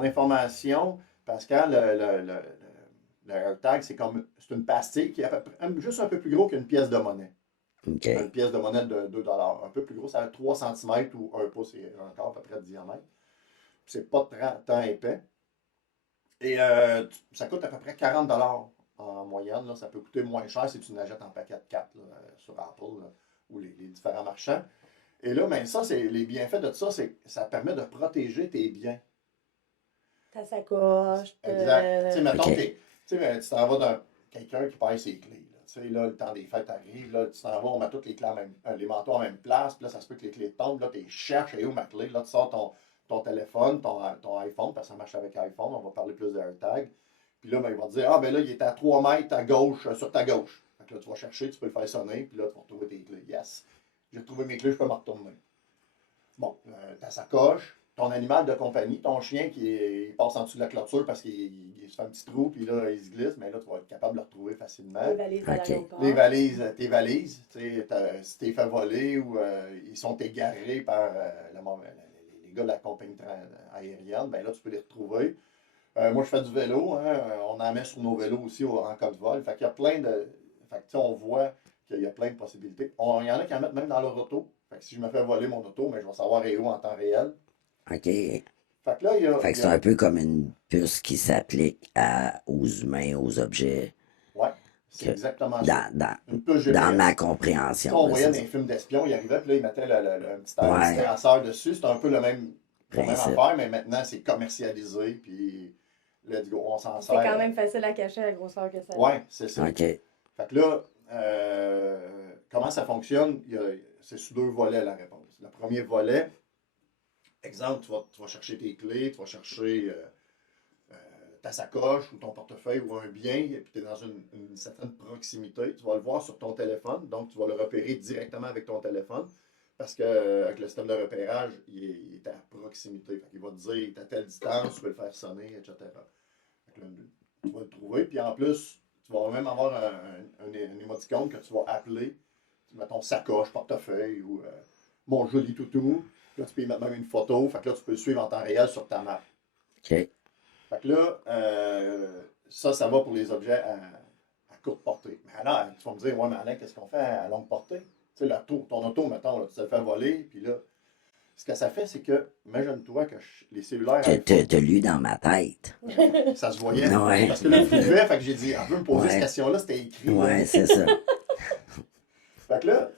ton information, Pascal, le AirTag, c'est une pastille qui est juste un peu plus gros qu'une pièce de monnaie. OK. Une pièce de monnaie de 2 $. Un peu plus gros, ça a 3 cm ou 1 pouce et encore à peu près de diamètre. C'est pas tant épais. Et ça coûte à peu près 40 en moyenne. Là. Ça peut coûter moins cher si tu l'achètes en paquet de 4 là, sur Apple là, ou les différents marchands. Et là, ben, ça, c'est les bienfaits de ça, c'est que ça permet de protéger tes biens. Ta sacoche, Exact. Tu sais, mettons, OK. tu t'en vas dans quelqu'un qui perd ses clés. Là. Tu sais, là, le temps des fêtes arrive, là, tu t'en vas, on met toutes les clés les manteaux en même place, puis là, ça se peut que les clés tombent, là, tu cherches, et où ma clé? Là, tu sors ton téléphone, ton iPhone, parce que ça marche avec iPhone, on va parler plus de AirTag. Puis là, ben, il va te dire, ah, ben là, il est à 3 mètres à gauche, sur ta gauche. Fait que là, tu vas chercher, tu peux le faire sonner, puis là, tu vas retrouver tes clés. Yes, j'ai retrouvé mes clés, je peux me retourner. Bon, ta sacoche, ton animal de compagnie, ton chien il passe en dessous de la clôture parce qu'il se fait un petit trou, puis là, il se glisse, mais là, tu vas être capable de le retrouver facilement. les valises à OK. l'aéroport. Tes valises, si t'es fait voler ou ils sont égarés par les gars de la compagnie aérienne, ben là, tu peux les retrouver. Moi, je fais du vélo, hein, on en met sur nos vélos aussi en cas de vol. Fait qu'il y a plein de. Fait que, tu sais, on voit qu'il y a plein de possibilités. Il y en a qui en mettent même dans leur auto. Fait que si je me fais voler mon auto, mais je vais savoir où en temps réel. OK. Fait que là, Fait que c'est un peu comme une puce qui s'applique aux humains, aux objets. Ouais, c'est Que exactement ça. dans, dans, Une puce dans ma GPS. Tu sais, compréhension, on là, voyait c'est dans ça. les films d'espions, il arrivait, puis là, il mettait un petit Ouais, traceur dessus. C'est un peu la même principe. affaire, mais maintenant, c'est commercialisé, puis let's go, on s'en C'est sert. quand même facile à cacher la grosseur que ça a. Ouais, c'est ça. OK. Fait que là, comment ça fonctionne? C'est sous 2 volets la réponse. Le premier volet, exemple, tu vas chercher tes clés, tu vas chercher ta sacoche ou ton portefeuille ou un bien, et puis tu es dans une certaine proximité. Tu vas le voir sur ton téléphone, donc tu vas le repérer directement avec ton téléphone, parce qu'avec le système de repérage, il est à proximité. Fait qu'il va te dire, il est à telle distance, tu peux le faire sonner, etc. Fait que là, tu vas le trouver, puis en plus, tu vas même avoir un émoticône que tu vas appeler, mettons sacoche, portefeuille ou mon joli toutou. Là, tu peux y mettre même une photo, fait que là, tu peux le suivre en temps réel sur ta map. OK. Fait que là, ça va pour les objets à courte portée. Mais alors, tu vas me dire, ouais, mais Alain, qu'est-ce qu'on fait à longue portée? Tu sais, ton auto, mettons, là, tu te le fais voler, puis là, ce que ça fait, c'est que, imagine-toi que les cellulaires iPhone, T'as lu dans ma tête. ça se voyait. Ouais. Parce que là, tu buvais, fait que j'ai dit, elle veut me poser cette Ouais. question-là, c'était écrit. Ouais, Là. c'est ça. Fait que là,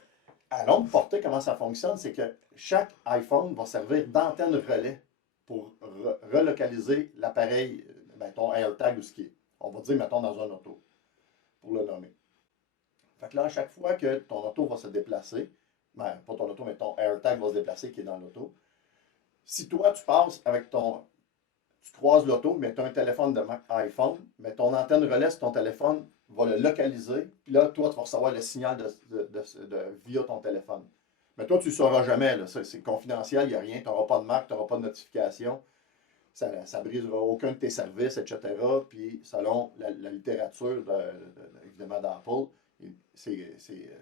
à longue portée, comment ça fonctionne, c'est que chaque iPhone va servir d'antenne relais pour relocaliser l'appareil, ben, ton AirTag ou ce qui est. On va dire, mettons, dans un auto, pour le nommer. Fait que là, à chaque fois que ton auto va se déplacer, ben, pas ton auto, mais ton AirTag va se déplacer qui est dans l'auto, si toi, tu passes avec tu croises l'auto, mais tu as un téléphone de iPhone, mais ton antenne relais sur ton téléphone va le localiser, puis là, toi, tu vas recevoir le signal via ton téléphone. Mais toi, tu ne sauras jamais, là, c'est confidentiel, il n'y a rien, tu n'auras pas de marque, tu n'auras pas de notification, ça ne brisera aucun de tes services, etc. Puis, selon la littérature, évidemment, d'Apple,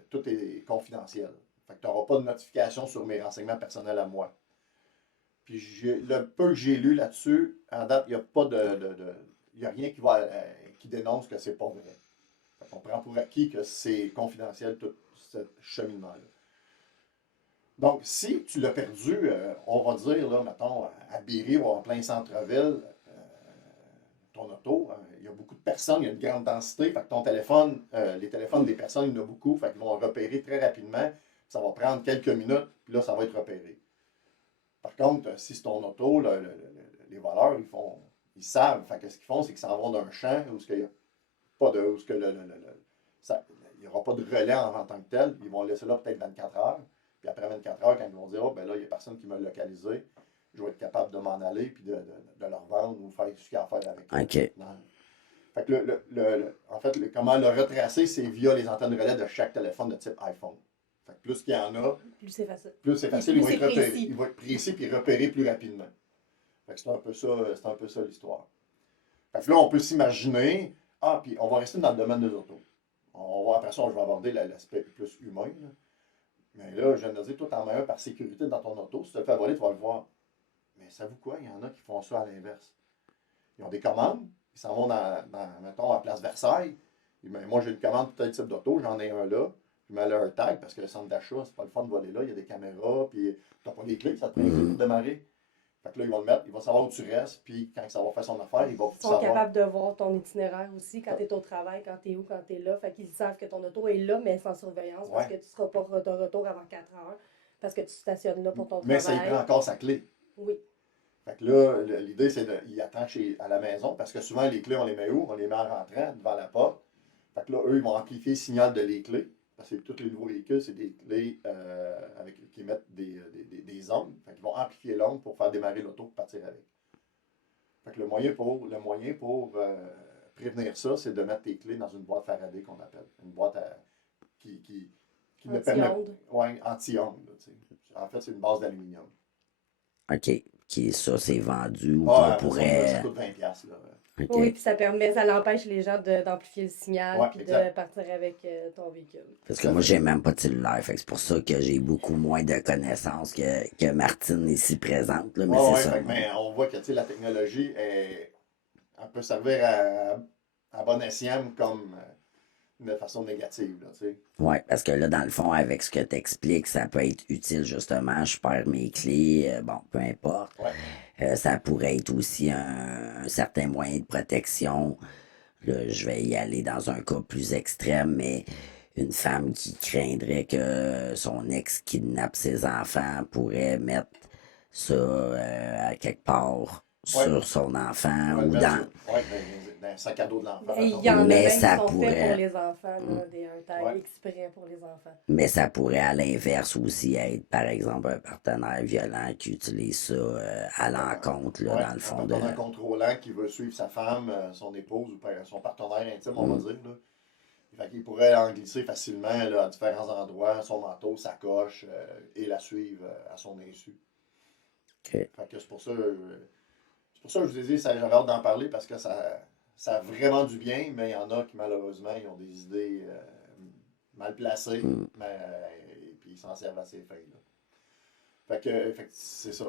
tout est confidentiel. Fait que tu n'auras pas de notification sur mes renseignements personnels à moi. Puis le peu que j'ai lu là-dessus, en date, il n'y a pas il y a rien qui dénonce que c'est pas vrai. On prend pour acquis que c'est confidentiel tout ce cheminement-là. Donc, si tu l'as perdu, on va dire, là, mettons, à Berry ou en plein centre-ville, ton auto, il y a beaucoup de personnes, il y a une grande densité, fait que ton téléphone, les téléphones des personnes, il y en a beaucoup, fait qu'ils vont repérer très rapidement, ça va prendre quelques minutes, puis là, ça va être repéré. Par contre, si c'est ton auto, les voleurs, ils savent. Fait que ce qu'ils font, c'est qu'ils s'en vont d'un champ où il n'y a pas de. Il n'y aura pas de relais en tant que tel. Ils vont laisser là peut-être 24 heures. Puis après 24 heures, quand ils vont dire, oh, ben là, il n'y a personne qui m'a localisé, je vais être capable de m'en aller puis de leur vendre ou faire ce qu'il y a à faire avec eux. OK. Fait que en fait, comment le retracer, c'est via les antennes relais de chaque téléphone de type iPhone. Fait que plus qu'il y en a, Plus c'est facile. plus c'est facile, Plus c'est précis. il va être précis puis repéré plus rapidement. Fait que c'est un peu ça l'histoire. Fait que là, on peut s'imaginer, puis on va rester dans le domaine des autos. Après ça, je vais aborder l'aspect plus humain. Là. Mais là, je viens de dire, toi, t'en mets un par sécurité dans ton auto. Si tu te le fais voler, tu vas le voir. Mais savez-vous quoi? Il y en a qui font ça à l'inverse. Ils ont des commandes, ils s'en vont mettons, à Place Versailles. Moi, j'ai une commande pour tel type d'auto, j'en ai un là. Je mets là un tag parce que le centre d'achat, c'est pas le fun de voler là. Il y a des caméras, puis t'as pas les clés, ça te prend les clés pour démarrer. Fait que là, ils vont le mettre, il va savoir où tu restes, puis quand ça va faire son affaire, il va Ils sont savoir. capables de voir ton itinéraire aussi quand tu es au travail, quand tu es où, quand tu es là. Fait qu'ils savent que ton auto est là, mais sans surveillance parce que tu ne seras pas de retour avant 4 heures parce que tu stationnes là pour ton Mais ça, il travail. prend encore sa clé. Oui. Fait que là, l'idée, c'est qu'il attend à la maison parce que souvent, les clés, on les met où? On les met en rentrant devant la porte. Fait que là, eux, ils vont amplifier le signal de les clés. Parce que tous les nouveaux véhicules, c'est des clés qui émettent des ondes. Fait qu'ils vont amplifier l'onde pour faire démarrer l'auto pour partir avec. Fait que le moyen pour prévenir ça, c'est de mettre tes clés dans une boîte Faraday qu'on appelle. Une boîte qui ne permet pas. Ouais, anti-onde. En fait, c'est une base d'aluminium. OK. Ça, c'est vendu ou Ah, qu'on pourrait. Ça coûte 20$. Là. OK. Oui, puis ça l'empêche les gens d'amplifier le signal puis de partir avec ton véhicule. Parce que moi, j'ai même pas de cellulaire. Fait que c'est pour ça que j'ai beaucoup moins de connaissances que Martine ici présente. Là, mais c'est ça. Mais on voit que la technologie, elle peut servir à bon escient comme de façon négative. Oui, parce que là, dans le fond, avec ce que tu expliques, ça peut être utile justement. Je perds mes clés, bon, peu importe. Ouais. Ça pourrait être aussi un certain moyen de protection. Là, je vais y aller dans un cas plus extrême, mais une femme qui craindrait que son ex kidnappe ses enfants pourrait mettre ça à quelque part sur son enfant ou dans... Dans un sac à dos de l'enfant. Il y en a même qui sont pourrait... faits pour les enfants, là, des tags exprès pour les enfants. Mais ça pourrait à l'inverse aussi être, par exemple, un partenaire violent qui utilise ça à l'encontre, là, dans le fond. Un partenaire contrôlant qui veut suivre sa femme, son épouse ou son partenaire intime, on va dire. Là. Fait qu'il pourrait en glisser facilement là, à différents endroits, son manteau, sa coche, et la suivre à son insu. Okay. Fait que c'est pour ça que je vous ai dit, j'avais hâte d'en parler parce que ça a vraiment du bien, mais il y en a qui malheureusement ils ont des idées mal placées, et puis ils s'en servent assez fin. Fait que c'est ça.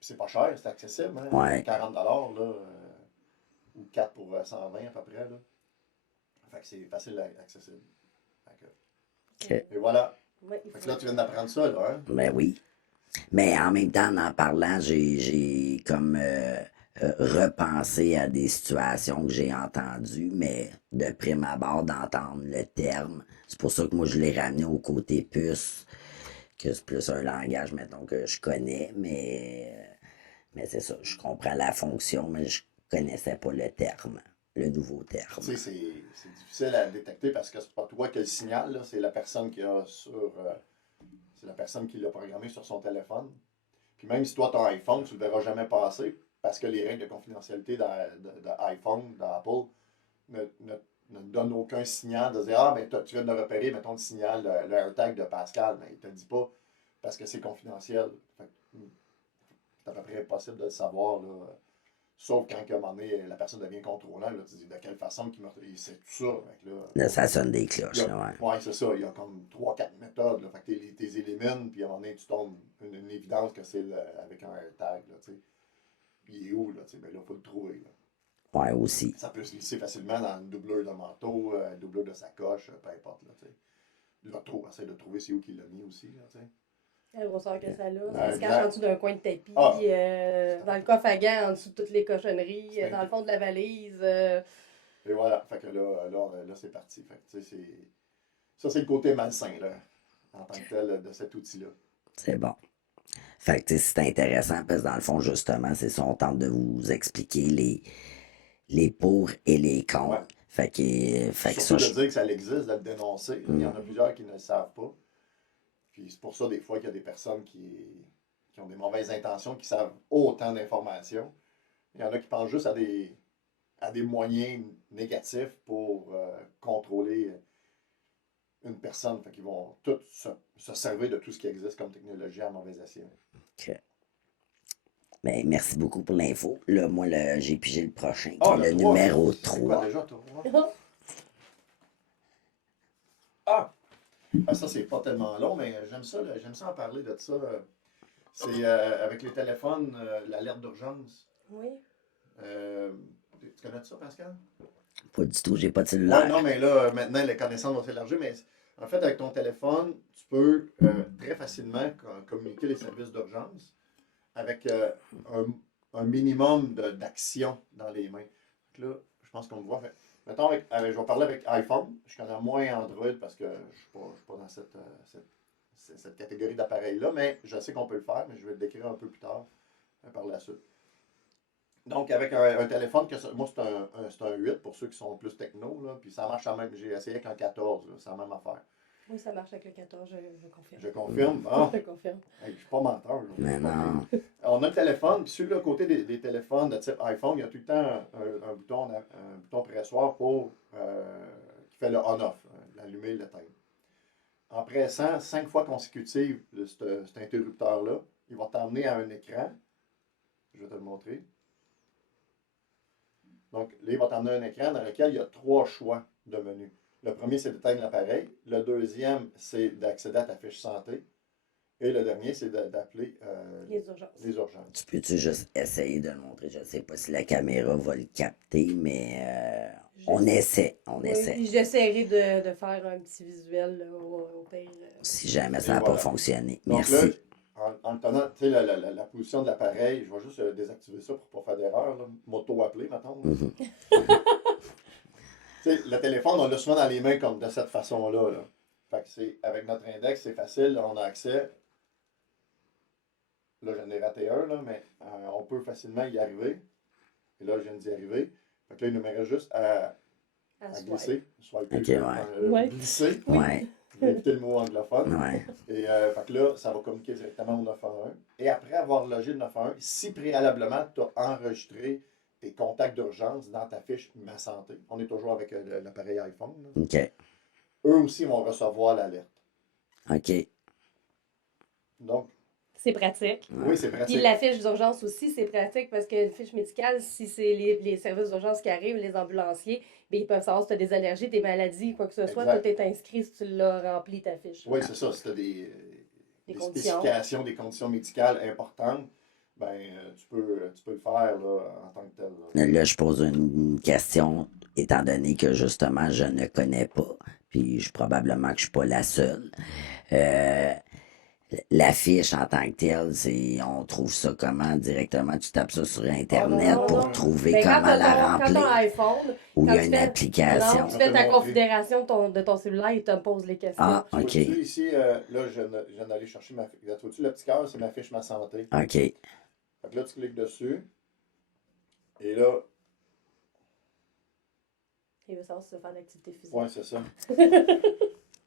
C'est pas cher, c'est accessible, hein? Ouais. 40$ là, ou 4 pour 120 à peu près. Là. Fait que c'est facile accessible. Okay. Et voilà. Ouais, fait que là, tu viens d'apprendre ça, là, hein? Ben oui. Mais en même temps, en parlant, j'ai comme repensé à des situations que j'ai entendues, mais de prime abord d'entendre le terme. C'est pour ça que moi, je l'ai ramené au côté puce, que c'est plus un langage, mettons, que je connais, mais c'est ça. Je comprends la fonction, mais je connaissais pas le terme, le nouveau terme. Tu sais, c'est difficile à détecter parce que c'est pas toi qui as le signal, là, c'est la personne qui a c'est la personne qui l'a programmé sur son téléphone. Puis même si toi, ton iPhone, tu ne le verras jamais passer parce que les règles de confidentialité d'iPhone, d'Apple, ne donnent aucun signal de dire « Ah, mais tu viens de repérer, mettons, le signal, le AirTag de Pascal. » Mais il ne te le dit pas parce que c'est confidentiel. C'est à peu près impossible de le savoir, là. Sauf quand, à un moment donné, la personne devient contrôlante, là, tu dis de quelle façon c'est tout ça. Là, ça sonne des cloches. Oui, c'est ça. Il y a comme 3-4 méthodes. Là, fait que tu les élimines, puis à un moment donné, tu tombes une évidence que c'est avec un AirTag. Là, puis il est où? Là, ben là, il faut le trouver. Là. Oui, aussi. Ça peut se glisser facilement dans une doubleur de manteau, une doubleur de sacoche, peu importe. L'auto, essaie de trouver c'est où qu'il l'a mis aussi. Là, la grosseur que ça a. Ça se cache en dessous d'un coin de tapis, dans le coffre à gants, en dessous de toutes les cochonneries, dans le fond de la valise. Et voilà. Fait que là c'est parti. Fait que, ça, c'est le côté malsain, là, en tant que tel, de cet outil-là. C'est bon. Fait que c'est intéressant parce que dans le fond, justement, c'est ça, on tente de vous expliquer les pour et les contre. Ouais. Fait que surtout de dire que ça existe, de le dénoncer. Il y en a plusieurs qui ne le savent pas. Puis c'est pour ça, des fois, qu'il y a des personnes qui ont des mauvaises intentions, qui savent autant d'informations. Il y en a qui pensent juste à des moyens négatifs pour contrôler une personne. Fait qu'ils vont tous se servir de tout ce qui existe comme technologie à mauvais escient. OK. Ben, merci beaucoup pour l'info. Là, moi, j'ai pigé le prochain, qui est le 3, numéro c'est 3. Quoi, déjà, toi? Ça, c'est pas tellement long, mais j'aime ça en parler de ça. C'est avec les téléphones, l'alerte d'urgence. Oui. Tu connais ça, Pascal? Pas du tout, j'ai pas de Ouais, cellulaire. non, mais là, maintenant, les connaissances vont s'élargir, mais en fait, avec ton téléphone, tu peux très facilement communiquer les services d'urgence avec un, un minimum d'action dans les mains. Donc là, je pense qu'on le voit. Mettons, je vais parler avec iPhone. Je connais moins Android parce que je ne suis pas dans cette catégorie d'appareils-là, mais je sais qu'on peut le faire, mais je vais le décrire un peu plus tard par la suite. Donc, avec un téléphone, moi, c'est un 8 pour ceux qui sont plus techno, là, puis ça marche quand même. J'ai essayé avec un 14, là, c'est la même affaire. Oui, ça marche avec le 14, je confirme. Je confirme. Ah, Je confirme. hey, je ne suis pas menteur. Là, Mais non. on a le téléphone, puis sur le côté des téléphones de type iPhone, il y a tout le temps un bouton pressoir qui fait le on-off, l'allumer, l'éteindre. En pressant 5 fois consécutives cet interrupteur-là, il va t'emmener à un écran. Je vais te le montrer. Donc, là, il va t'emmener à un écran dans lequel il y a 3 choix de menu. Le premier, c'est d'éteindre l'appareil. Le deuxième, c'est d'accéder à ta fiche santé. Et le dernier, c'est d'appeler les urgences. Tu peux-tu juste essayer de le montrer? Je ne sais pas si la caméra va le capter, mais on essaie. Oui, j'essaierai de faire un petit visuel là, au pire. Si jamais ça n'a pas fonctionné. Donc Merci. là, en tenant la position de l'appareil, je vais juste désactiver ça pour ne pas faire d'erreur. M'auto-appeler, mettons. Le téléphone, on l'a souvent dans les mains comme de cette façon-là. Là. Fait que avec notre index, c'est facile. Là, on a accès. Là, j'en ai raté un, là, mais on peut facilement y arriver. Et là, je viens d'y arriver. Fait que là, il nous reste juste à glisser. Swiper. Ok, ouais. Glisser. Ouais. Je vais éviter le mot anglophone. Ouais. Et fait que là, ça va communiquer directement au 911. Et après avoir logé le 911, si préalablement tu as enregistré tes contacts d'urgence dans ta fiche Ma Santé, on est toujours avec l'appareil iPhone, là. OK. Eux aussi vont recevoir l'alerte. OK. Donc, c'est pratique. Oui, c'est pratique. Puis la fiche d'urgence aussi, c'est pratique parce qu'une fiche médicale, si c'est les services d'urgence qui arrivent, les ambulanciers, bien, ils peuvent savoir si tu as des allergies, des maladies, quoi que ce soit. Tout est inscrit si tu l'as rempli ta fiche. Oui, c'est ça. Si tu as des spécifications, des conditions médicales importantes, ben, tu peux le faire là, en tant que tel. Là, je pose une question, étant donné que justement, je ne connais pas, puis probablement que je ne suis pas la seule. L'affiche en tant que telle, on trouve ça comment directement? Tu tapes ça sur Internet pour trouver comment la remplir? Quand tu as un iPhone, ou il y a une application? Non, tu fais ta configuration de ton cellulaire, il te pose les questions. Ah, OK. Ici, là, je viens d'aller chercher ma fiche. Vois-tu le petit cœur, c'est ma fiche Ma Santé. OK. Fait que là, tu cliques dessus. Et là. Il veut savoir si tu veux faire l'activité physique. Oui, c'est ça.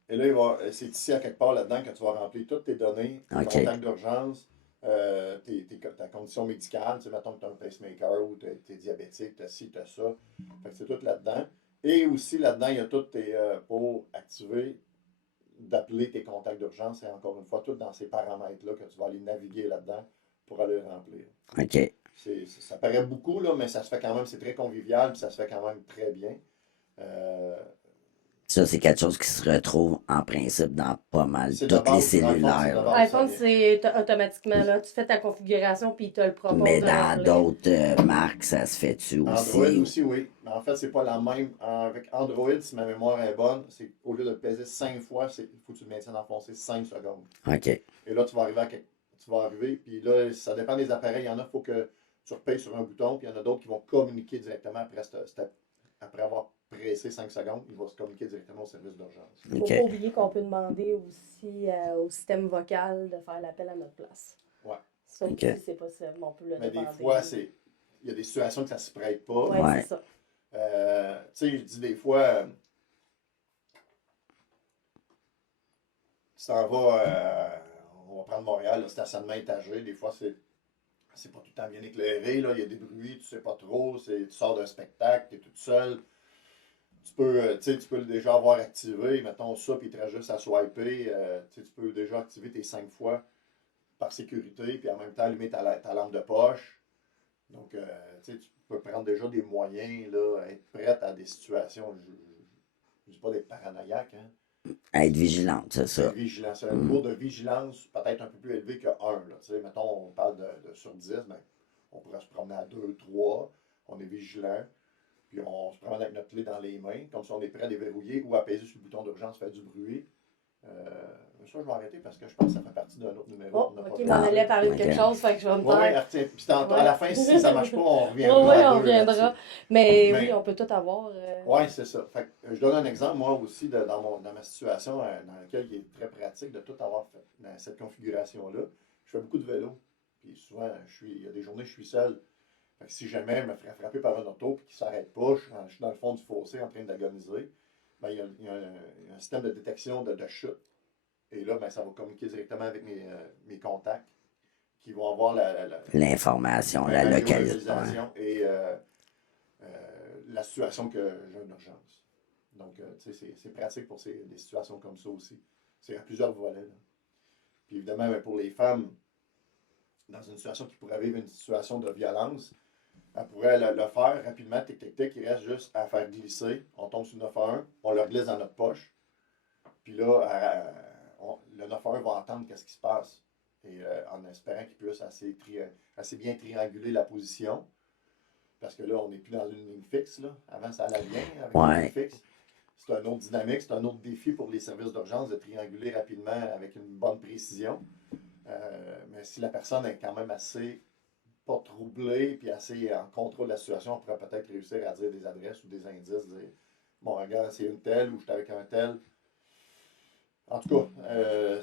Et là, c'est ici à quelque part là-dedans que tu vas remplir toutes tes données, tes contacts d'urgence, ta condition médicale. Tu sais, mettons que tu as un pacemaker ou tu es diabétique, tu as ci, tu as ça. Fait que c'est tout là-dedans. Et aussi là-dedans, il y a tout pour activer, d'appeler tes contacts d'urgence. Et encore une fois, tout dans ces paramètres-là que tu vas aller naviguer là-dedans pour aller remplir. OK. Ça paraît beaucoup, là, mais ça se fait quand même, c'est très convivial, puis ça se fait quand même très bien. Ça, c'est quelque chose qui se retrouve en principe dans pas mal tous les cellulaires. iPhone, c'est automatiquement là. Tu fais ta configuration puis il te le propose. Mais dans d'autres marques, ça se fait-tu aussi? Android aussi, oui. Mais en fait, c'est pas la même. Avec Android, si ma mémoire est bonne, c'est au lieu de le peser 5 fois, il faut que tu le maintiennes enfoncé 5 secondes. OK. Et là, tu vas arriver, puis là, ça dépend des appareils. Il y en a, il faut que tu repayes sur un bouton, puis il y en a d'autres qui vont communiquer directement après avoir pressé 5 secondes, il va se communiquer directement au service d'urgence. Il ne faut pas oublier qu'on peut demander aussi au système vocal de faire l'appel à notre place. Oui. Ça aussi, c'est possible. On peut le Mais demander. des fois, il y a des situations que ça ne se prête pas. Oui, c'est ça. Tu sais, je dis des fois, tu t'en vas, on va prendre Montréal, le stationnement étagé, des fois, c'est pas tout le temps bien éclairé, là, il y a des bruits, tu sais pas trop, tu sors d'un spectacle, tu es toute seule. Tu peux déjà avoir activé, mettons ça, puis il te reste juste à swiper. Tu peux déjà activer tes 5 fois par sécurité, puis en même temps allumer ta lampe de poche. Donc, tu peux prendre déjà des moyens, là, être prête à des situations. Je ne dis pas d'être paranoïaque. Hein. Être vigilante, c'est ça. Être vigilant. C'est un niveau de vigilance peut-être un peu plus élevé que 1. Là. Mettons, on parle de sur 10, ben, on pourrait se promener à 2, 3. on est vigilant, puis on se promène avec notre clé dans les mains, comme si on est prêt à déverrouiller ou à apaiser sur le bouton d'urgence, faire du bruit. Ça, je vais arrêter parce que je pense que ça fait partie d'un autre numéro. Oh, ok, m'en allait parler de quelque chose, fait que je vais me faire. Oui, puis à la fin, si ça ne marche pas, on reviendra. Oui, on reviendra. Mais oui, on peut tout avoir. Oui, c'est ça. Fait que, je donne un exemple, moi aussi, dans ma situation dans laquelle il est très pratique de tout avoir fait dans cette configuration-là. Je fais beaucoup de vélo. Puis souvent, il y a des journées où je suis seul. Fait que si jamais je me ferais frapper par un auto et qu'il ne s'arrête pas, je suis dans le fond du fossé en train d'agoniser, ben, il y a un système de détection de chute. Et là, ben, ça va communiquer directement avec mes contacts qui vont avoir l'information, la localisation et la situation que j'ai une urgence. Donc, tu sais, c'est pratique pour des situations comme ça aussi. C'est à plusieurs volets. Là. Puis évidemment, ben, pour les femmes, dans une situation qui pourrait vivre une situation de violence, elle pourrait le faire rapidement, tic, il reste juste à faire glisser. On tombe sur le 911, on le glisse dans notre poche. Puis là, le 911 va entendre qu'est-ce qui se passe. Et en espérant qu'il puisse assez bien trianguler la position. Parce que là, on n'est plus dans une ligne fixe. Là. Avant, ça allait bien avec une ligne fixe. C'est un autre dynamique, c'est un autre défi pour les services d'urgence de trianguler rapidement avec une bonne précision. Mais si la personne est quand même assez pas troublée puis assez en contrôle de la situation, on pourrait peut-être réussir à dire des adresses ou des indices, dire bon, regarde, c'est une telle ou je suis avec un tel. En tout cas, en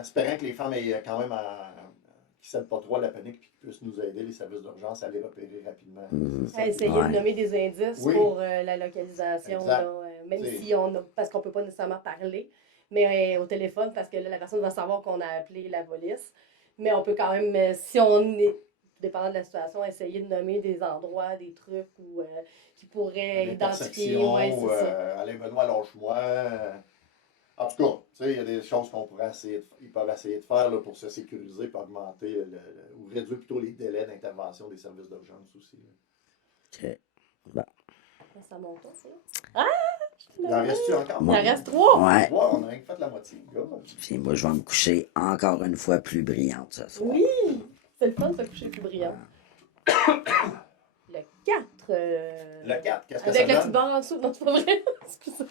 espérant que les femmes aient quand même qui ne cèdent pas trop à la panique et qu'ils puissent nous aider, les services d'urgence, à les repérer rapidement. Essayer de nommer des indices pour la localisation, là, même si parce qu'on ne peut pas nécessairement parler, mais au téléphone, parce que là, la personne va savoir qu'on a appelé la police. Mais on peut quand même, si on est, dépendant de la situation, essayer de nommer des endroits, des trucs qui pourraient identifier. Ouais, Alain Benoît, lâche-moi. En tout cas, tu sais, il y a des choses qu'on pourrait ils peuvent essayer de faire là, pour se sécuriser, pour augmenter ou réduire plutôt les délais d'intervention des services d'urgence aussi. Là. OK. Bon. Ça monte, ça. Ah! Il en reste-tu encore? Il en reste 3. Ouais. On a rien que fait la moitié. Puis moi, je vais me coucher encore une fois plus brillante ce soir. Oui! C'est le fun de se coucher plus brillant. Le 4. Le 4, qu'est-ce que avec ça donne? Avec la petite barre en dessous. Non, c'est pas vrai. Excusez.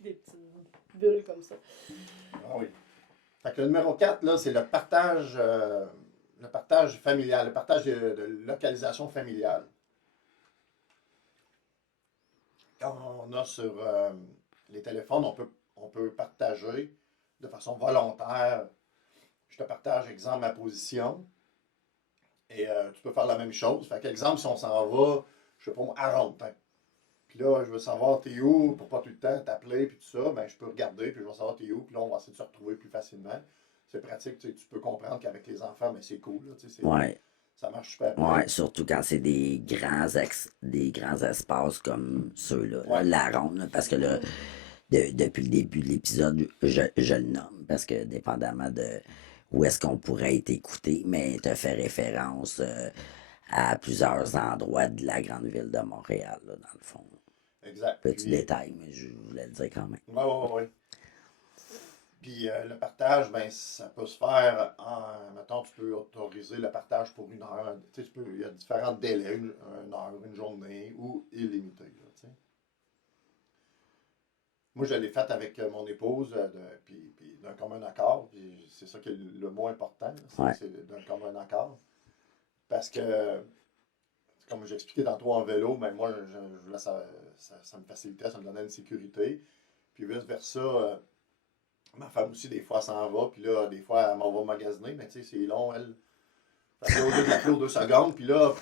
Des petites bulles comme ça. Ah oui. Fait que le numéro 4, là, c'est le partage familial, le partage de localisation familiale. Quand on a sur les téléphones, on peut partager de façon volontaire. Je te partage, exemple, ma position. Et tu peux faire la même chose. Fait qu'exemple, si on s'en va, je sais pas moi, à Ronde, puis là, je veux savoir t'es où, pour pas tout le temps t'appeler, puis tout ça, ben je peux regarder, puis je veux savoir t'es où, puis là, on va essayer de se retrouver plus facilement. C'est pratique, tu peux comprendre qu'avec les enfants, mais c'est cool. Là, ça marche super bien. Oui, surtout quand c'est des grands espaces comme ceux-là, la ronde, là, parce que là, depuis le début de l'épisode, je le nomme, parce que dépendamment de où est-ce qu'on pourrait être écouté, mais tu as fait référence à plusieurs endroits de la grande ville de Montréal, là, dans le fond. Exact. Petit détail, mais je voulais le dire quand même. Oui. Puis le partage, ben ça peut se faire mettons, tu peux autoriser le partage pour 1 heure. Il y a différents délais, 1 heure, une journée ou illimité. Là, moi, je l'ai fait avec mon épouse, puis d'un commun accord. Puis c'est ça qui est le mot important, c'est d'un commun accord. Parce que, comme j'expliquais tantôt en vélo, ben moi, ça me facilitait, ça me donnait une sécurité. Puis vice-versa, ma femme aussi, des fois, s'en va. Puis là, des fois, elle m'en va magasiner. Mais tu sais, c'est long, elle. Fait que là, au lieu de l'appeler aux 2 secondes, puis là,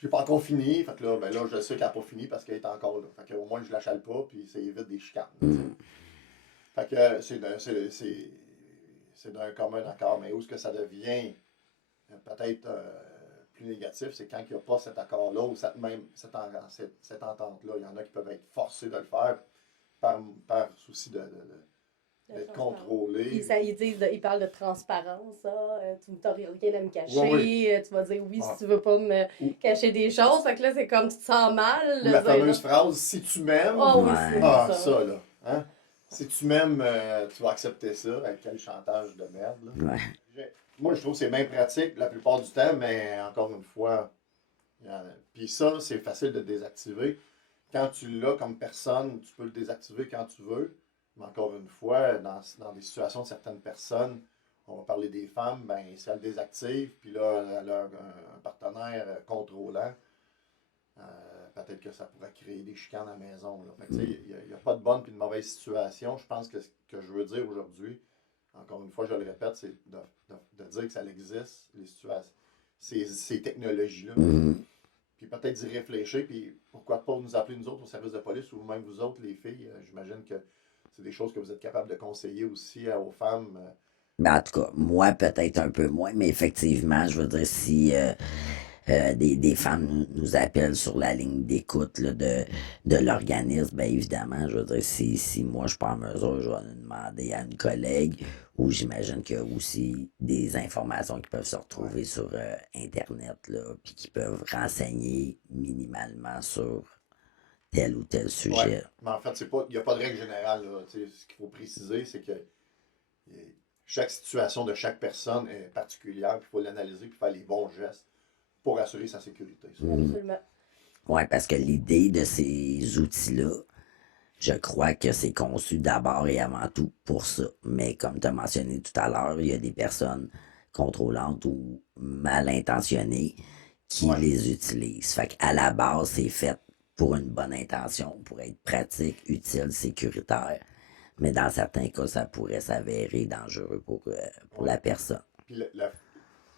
j'ai pas encore fini. Fait que là, ben là, je sais qu'elle n'a pas fini parce qu'elle est encore là. Fait que au moins, je la chale pas, puis ça évite des chicanes. Fait que c'est d'un commun accord. Mais où est-ce que ça devient peut-être plus négatif, c'est quand il n'y a pas cet accord-là ou cette entente-là. Il y en a qui peuvent être forcés de le faire par souci d'être contrôlé. Ils parlent de transparence. Tu n'as rien à me cacher. Tu vas dire oui si tu veux pas me cacher des choses. Fait que là, c'est comme tu te sens mal. La fameuse phrase « si tu m'aimes ». Ça là. Si tu m'aimes, tu vas accepter ça. Quel chantage de merde. Là. moi, je trouve que c'est bien pratique la plupart du temps, mais encore une fois, puis ça, c'est facile de désactiver. Quand tu l'as comme personne, tu peux le désactiver quand tu veux. Mais encore une fois, dans des situations de certaines personnes, on va parler des femmes, ben, si elles désactivent, puis là, elle a un partenaire contrôlant, peut-être que ça pourrait créer des chicanes à la maison. Là. Fait que, il n'y a pas de bonne et de mauvaise situation. Je pense que ce que je veux dire aujourd'hui, encore une fois, je le répète, c'est de dire que ça existe, les situations, ces technologies-là. Puis peut-être d'y réfléchir, puis pourquoi pas nous appeler nous autres au service de police ou même vous autres, les filles. J'imagine que c'est des choses que vous êtes capables de conseiller aussi aux femmes. Ben, en tout cas, moi, peut-être un peu moins, mais effectivement, je veux dire, si des femmes nous appellent sur la ligne d'écoute là, de l'organisme, bien évidemment, je veux dire, si moi je suis pas en mesure, je vais demander à une collègue, ou j'imagine qu'il y a aussi des informations qui peuvent se retrouver sur Internet, là, puis qui peuvent renseigner minimalement sur tel ou tel sujet. Mais en fait, il n'y a pas de règle générale. Là. Ce qu'il faut préciser, c'est que chaque situation de chaque personne est particulière, puis il faut l'analyser, puis faire les bons gestes pour assurer sa sécurité. Absolument. Oui, parce que l'idée de ces outils-là, je crois que c'est conçu d'abord et avant tout pour ça. Mais comme tu as mentionné tout à l'heure, il y a des personnes contrôlantes ou mal intentionnées qui les utilisent. Fait qu'à la base, c'est fait pour une bonne intention, pour être pratique, utile, sécuritaire. Mais dans certains cas, ça pourrait s'avérer dangereux pour la personne. Puis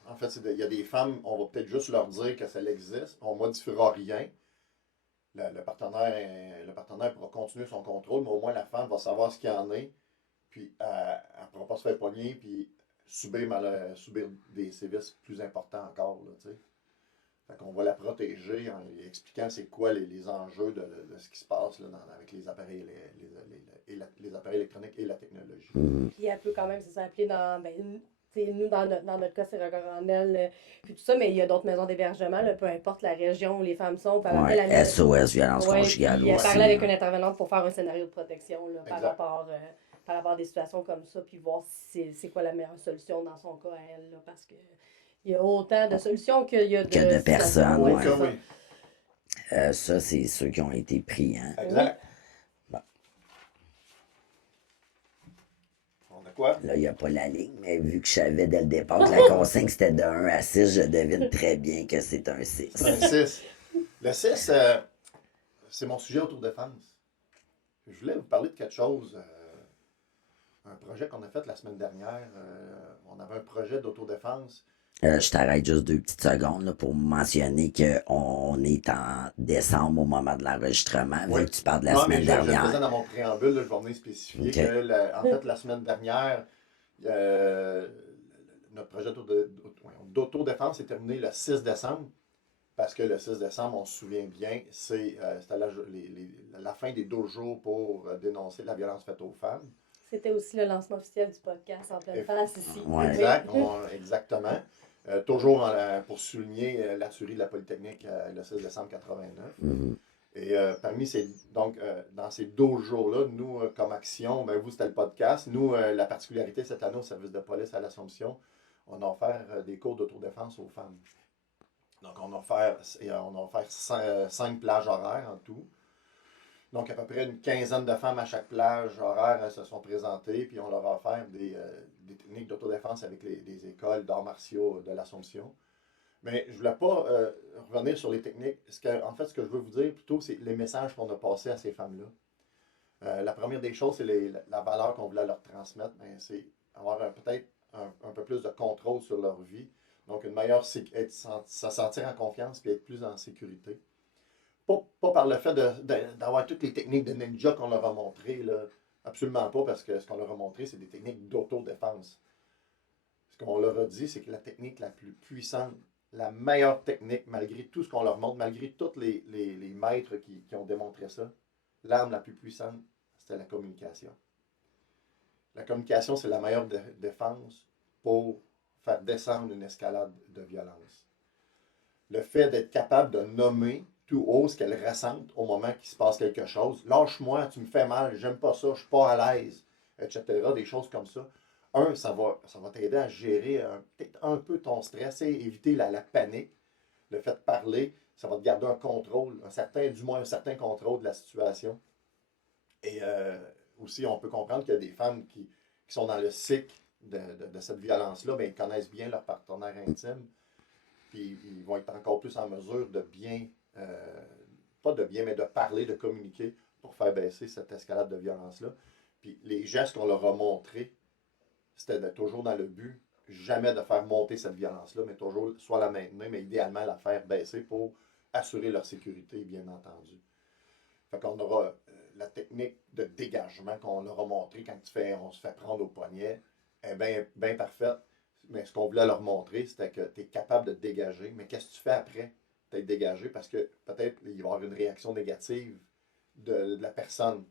en fait, il y a des femmes, on va peut-être juste leur dire que ça existe, on ne modifiera rien. Le partenaire pourra continuer son contrôle, mais au moins la femme va savoir ce qu'il y en est, puis elle ne pourra pas se faire pogner, puis subir des sévices plus importants encore. Là, t'sais. Fait qu'on va la protéger en lui expliquant c'est quoi les enjeux de ce qui se passe là, avec les appareils, les appareils électroniques et la technologie. Puis elle peut quand même s'appeler dans... nous, dans notre cas, c'est Rocoranel, puis tout ça, mais il y a d'autres maisons d'hébergement, peu importe la région où les femmes sont. Ouais, SOS, violence conjugale aussi. Parler avec une intervenante pour faire un scénario de protection là, par rapport à des situations comme ça, puis voir si c'est quoi la meilleure solution dans son cas à elle, là, parce que il y a autant de solutions qu'il y a de personnes. Oui, oui. Ça, c'est ceux qui ont été pris. Hein? Exact. Quoi? Là, il n'y a pas la ligne, mais vu que je savais dès le départ que la consigne c'était de 1 à 6, je devine très bien que c'est un 6. C'est un 6. Le 6, c'est mon sujet autodéfense. Je voulais vous parler de quelque chose. Un projet qu'on a fait la semaine dernière. On avait un projet d'autodéfense. Je t'arrête juste 2 petites secondes là, pour mentionner qu'on est en décembre au moment de l'enregistrement, vu que tu parles de la semaine dernière. Je le faisais dans mon préambule, là, je vais venir spécifier que, en fait, la semaine dernière, notre projet d'autodéfense est terminé le 6 décembre, parce que le 6 décembre, on se souvient bien, c'était la fin des 12 jours pour dénoncer la violence faite aux femmes. C'était aussi le lancement officiel du podcast en pleine face ici. Exactement. Toujours pour souligner la tuerie de la Polytechnique le 6 décembre 89. Et dans ces 12 jours-là, nous, comme action, vous, c'était le podcast. Nous, la particularité cette année au service de police à l'Assomption, on a offert des cours d'autodéfense aux femmes. Donc, on a offert 5 plages horaires en tout. Donc, à peu près une quinzaine de femmes à chaque plage horaire se sont présentées, puis on leur a offert des techniques d'autodéfense avec des écoles d'arts martiaux de l'Assomption. Mais je ne voulais pas revenir sur les techniques. En fait, ce que je veux vous dire plutôt, c'est les messages qu'on a passés à ces femmes-là. La première des choses, c'est la valeur qu'on voulait leur transmettre. C'est avoir peut-être un peu plus de contrôle sur leur vie. Donc, une meilleure se sentir en confiance et être plus en sécurité. Pas par le fait d'avoir toutes les techniques de ninja qu'on leur a montrées, là. Absolument pas, parce que ce qu'on leur a montré, c'est des techniques d'autodéfense. Ce qu'on leur a dit, c'est que la technique la plus puissante, la meilleure technique, malgré tout ce qu'on leur montre, malgré tous les maîtres qui ont démontré ça, l'arme la plus puissante, c'était la communication. La communication, c'est la meilleure défense pour faire descendre une escalade de violence. Le fait d'être capable de nommer tout haut ce qu'elle ressent au moment qu'il se passe quelque chose. Lâche-moi, tu me fais mal, j'aime pas ça, je suis pas à l'aise, etc. Des choses comme ça. ça va t'aider à gérer peut-être un peu ton stress et éviter la panique. Le fait de parler, ça va te garder un contrôle, du moins un certain contrôle de la situation. Et aussi, on peut comprendre qu'il y a des femmes qui sont dans le cycle de cette violence-là, mais ils connaissent bien leur partenaire intime. Puis ils vont être encore plus en mesure de bien, pas de bien, mais de parler, de communiquer pour faire baisser cette escalade de violence-là. Puis les gestes qu'on leur a montrés, c'était toujours dans le but, jamais de faire monter cette violence-là, mais toujours soit la maintenir, mais idéalement la faire baisser pour assurer leur sécurité, bien entendu. Fait qu'on aura la technique de dégagement qu'on leur a montré quand on se fait prendre au poignet, est bien parfaite. Mais ce qu'on voulait leur montrer, c'était que tu es capable de te dégager. Mais qu'est-ce que tu fais après d'être dégagé? Parce que peut-être il va y avoir une réaction négative de la personne.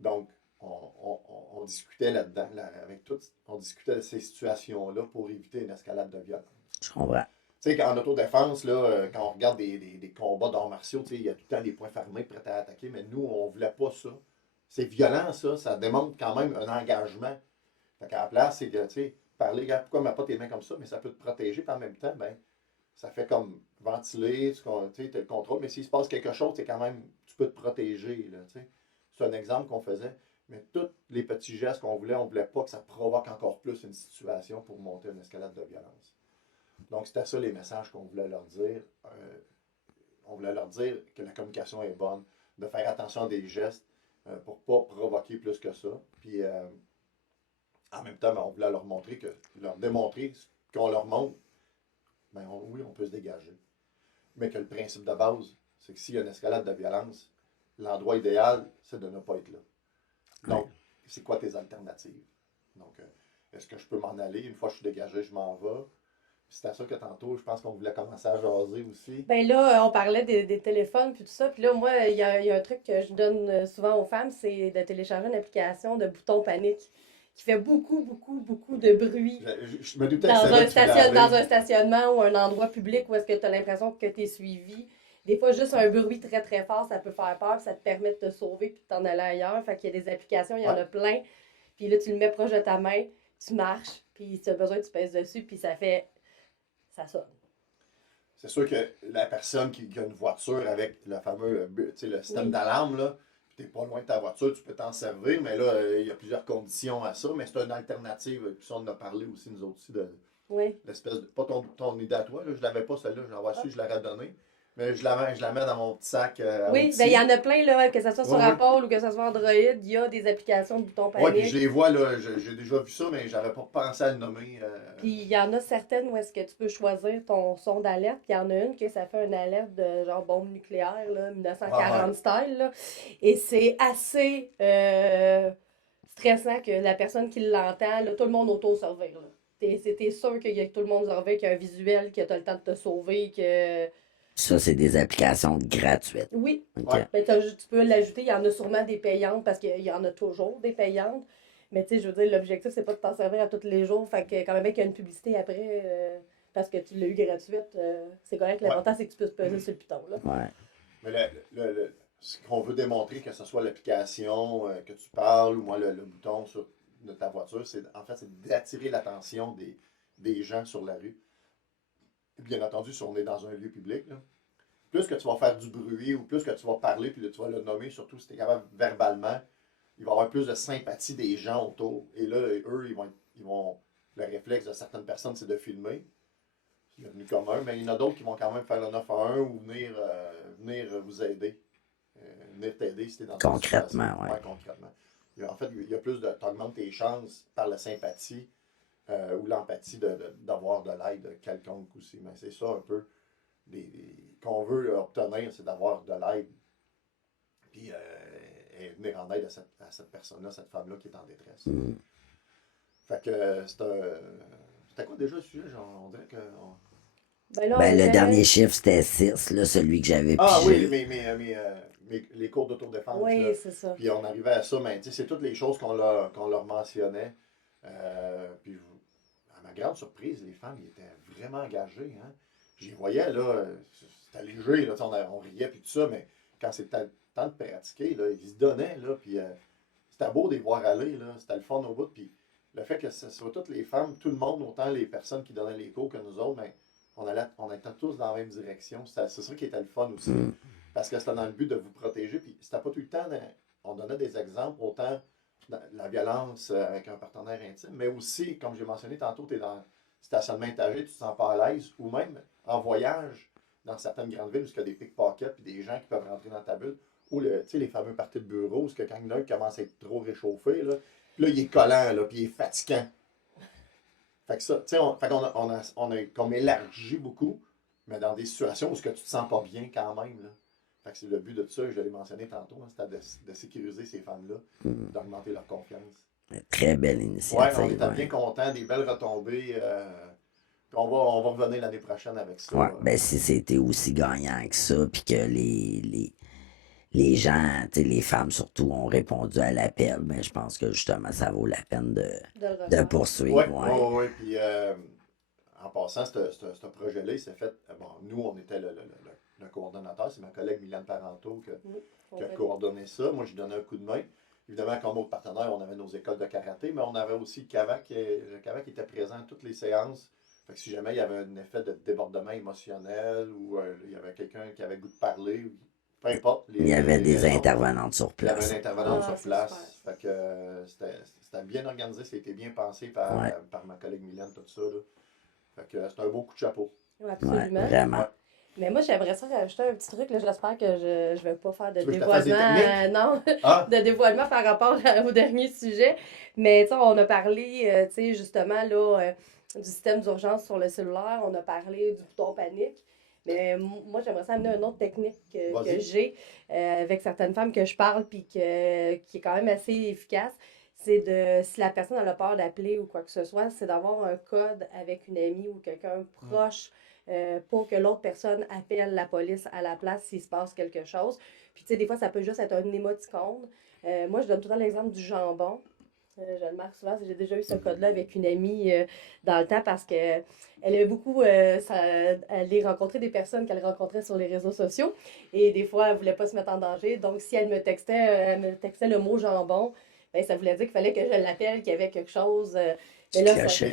Donc, on discutait là-dedans, on discutait de ces situations-là pour éviter une escalade de violence. Je comprends. Tu sais, en autodéfense, là, quand on regarde des combats d'arts martiaux, il y a tout le temps des poings fermés prêts à attaquer, mais nous, on ne voulait pas ça. C'est violent, ça démontre quand même un engagement. Fait qu'à la place, c'est de, tu sais, parler, pourquoi ne mets pas tes mains comme ça, mais ça peut te protéger, puis en même temps, ben, ça fait comme ventiler, tu sais, as le contrôle, mais s'il se passe quelque chose, c'est quand même, tu peux te protéger, là, tu sais. C'est un exemple qu'on faisait, mais tous les petits gestes qu'on voulait, on ne voulait pas que ça provoque encore plus une situation pour monter une escalade de violence. Donc, c'était ça les messages qu'on voulait leur dire. On voulait leur dire que la communication est bonne, de faire attention à des gestes pour ne pas provoquer plus que ça. Puis, en même temps, ben, on voulait leur démontrer qu'on leur montre, ben, oui, on peut se dégager. Mais que le principe de base, c'est que s'il y a une escalade de violence, l'endroit idéal, c'est de ne pas être là. Donc, c'est quoi tes alternatives? Donc, est-ce que je peux m'en aller? Une fois que je suis dégagé, je m'en vais. C'est à ça que tantôt, je pense qu'on voulait commencer à jaser aussi. Ben là, on parlait des téléphones puis tout ça. Puis là, moi, il y a un truc que je donne souvent aux femmes, c'est de télécharger une application de bouton panique qui fait beaucoup de bruit Je me doutais que dans un stationnement ou un endroit public où est-ce que tu as l'impression que tu es suivi. Des fois, juste un bruit très très fort, ça peut faire peur, ça te permet de te sauver puis de t'en aller ailleurs. Fait qu'il y a des applications, il y en a plein. Puis là, tu le mets proche de ta main, tu marches, puis si tu as besoin, tu pèses dessus, puis ça sonne. C'est sûr que la personne qui a une voiture avec le fameux le système d'alarme, là, tu n'es pas loin de ta voiture, tu peux t'en servir, mais là, il y a plusieurs conditions à ça, mais c'est une alternative. Puis ça, on en a parlé aussi, nous autres, aussi, de l'espèce de. Pas ton idée à toi, là, je ne l'avais pas celle-là, je l'avais su, je l'aurais donnée. Mais je la mets dans mon petit sac. Oui, ben il y en a plein, là, que ce soit sur Apple ou que ce soit Android, il y a des applications de boutons panique. Oui, puis je les vois, là, j'ai déjà vu ça, mais j'avais pas pensé à le nommer. Puis il y en a certaines où est-ce que tu peux choisir ton son d'alerte, puis il y en a une que ça fait une alerte de genre bombe nucléaire, là, 1940 style, là. Et c'est assez stressant que la personne qui l'entend, là, tout le monde auto-surveille, là. T'es sûr qu'il y a tout le monde surveille, qu'il y a un visuel, que tu as le temps de te sauver, que... Ça, c'est des applications gratuites. Oui. Okay. Ben, tu peux l'ajouter. Il y en a sûrement des payantes parce qu'il y en a toujours des payantes. Mais tu sais, je veux dire, l'objectif, c'est pas de t'en servir à tous les jours. Fait que quand même qu'il y a une publicité après, parce que tu l'as eu gratuite, c'est correct. L'important, c'est que tu peux se peser sur le piton. Là. Ouais. Mais ce qu'on veut démontrer, que ce soit l'application que tu parles ou moi le bouton de ta voiture, c'est d'attirer l'attention des gens sur la rue. Bien entendu, si on est dans un lieu public, là, plus que tu vas faire du bruit ou plus que tu vas parler, puis tu vas le nommer, surtout si tu es capable verbalement, il va y avoir plus de sympathie des gens autour. Et là, eux, le réflexe de certaines personnes, c'est de filmer. C'est devenu commun, mais il y en a d'autres qui vont quand même faire le 911 ou venir vous aider. Venir t'aider si tu es dans une situation. Concrètement, oui. Ouais, concrètement. En fait, il y a plus de. Tu augmentes tes chances par la sympathie ou l'empathie d'avoir de l'aide quelconque aussi. Mais c'est ça un peu qu'on veut obtenir, c'est d'avoir de l'aide. Puis et venir en aide à cette personne-là, cette femme-là qui est en détresse. Mm. Fait que c'était quoi déjà le sujet? Genre, on dirait que. Le dernier chiffre, c'était 6, là, celui que j'avais pigé. Ah oui, mais les cours d'autodéfense. Oui, là. C'est ça. Puis on arrivait à ça, mais c'est toutes les choses qu'on leur mentionnait. Puis à ma grande surprise, les femmes, ils étaient vraiment engagées. Hein? J'y voyais, là, c'était léger, là, on riait, puis tout ça, mais quand c'était le temps de pratiquer, là, ils se donnaient, là, puis c'était beau de les voir aller, là, c'était le fun au bout, puis le fait que ce soit toutes les femmes, tout le monde, autant les personnes qui donnaient les cours que nous autres, ben, on était tous dans la même direction. C'est ça qui était le fun aussi. Parce que c'était dans le but de vous protéger. Puis c'était pas tout le temps, on donnait des exemples, autant la violence avec un partenaire intime, mais aussi, comme j'ai mentionné tantôt, tu es dans le stationnement étagé, tu te sens pas à l'aise, ou même en voyage, dans certaines grandes villes, où il y a des pickpockets, puis des gens qui peuvent rentrer dans ta bulle, ou les fameux parties de bureau, où que quand l'un commence à être trop réchauffé, là, puis là, il est collant, là, puis il est fatigant. Fait que ça, tu sais, on a comme élargi beaucoup, mais dans des situations où tu te sens pas bien quand même, là. Fait que c'est le but de ça, je l'ai mentionné tantôt, hein, c'était de sécuriser ces femmes-là, d'augmenter leur confiance. Très belle initiative. Oui, on était bien contents, des belles retombées. On va revenir l'année prochaine avec ça. Ouais, ben si c'était aussi gagnant que ça, puis que les gens, les femmes surtout, ont répondu à l'appel, ben je pense que justement, ça vaut la peine de poursuivre. Oui. Puis en passant, ce projet-là, il s'est fait. Bon, nous, on était le coordonnateur, c'est ma collègue Mylène Parenteau qui a coordonné ça. Moi, je donnais un coup de main. Évidemment, comme autre partenaire, on avait nos écoles de karaté, mais on avait aussi le CAVAC était présent à toutes les séances. Fait que si jamais il y avait un effet de débordement émotionnel ou il y avait quelqu'un qui avait le goût de parler, peu importe. Il y avait des intervenantes sur place. Il y avait une intervenante sur place. Fait que c'était bien organisé, c'était bien pensé par ma collègue Mylène, tout ça. Là. Fait que c'était un beau coup de chapeau. Oui, absolument. Ouais, vraiment. Ouais. Mais moi, j'aimerais ça rajouter un petit truc. Là, j'espère que je ne vais pas faire de dévoilement. Non, de dévoilement par rapport au dernier sujet. Mais on a parlé, justement, là, du système d'urgence sur le cellulaire. On a parlé du bouton panique. Mais moi, j'aimerais ça amener une autre technique que j'ai avec certaines femmes que je parle puis qui est quand même assez efficace. C'est si la personne a peur d'appeler ou quoi que ce soit, c'est d'avoir un code avec une amie ou quelqu'un proche pour que l'autre personne appelle la police à la place s'il se passe quelque chose. Puis, des fois, ça peut juste être un émoticône. Moi, je donne tout le temps l'exemple du jambon. Je le marque souvent, j'ai déjà eu ce code-là avec une amie dans le temps parce qu'elle aimait beaucoup aller rencontrer des personnes qu'elle rencontrait sur les réseaux sociaux. Et des fois, elle ne voulait pas se mettre en danger. Donc, si elle me textait le mot jambon, ben, ça voulait dire qu'il fallait que je l'appelle, qu'il y avait quelque chose. Mais là, ça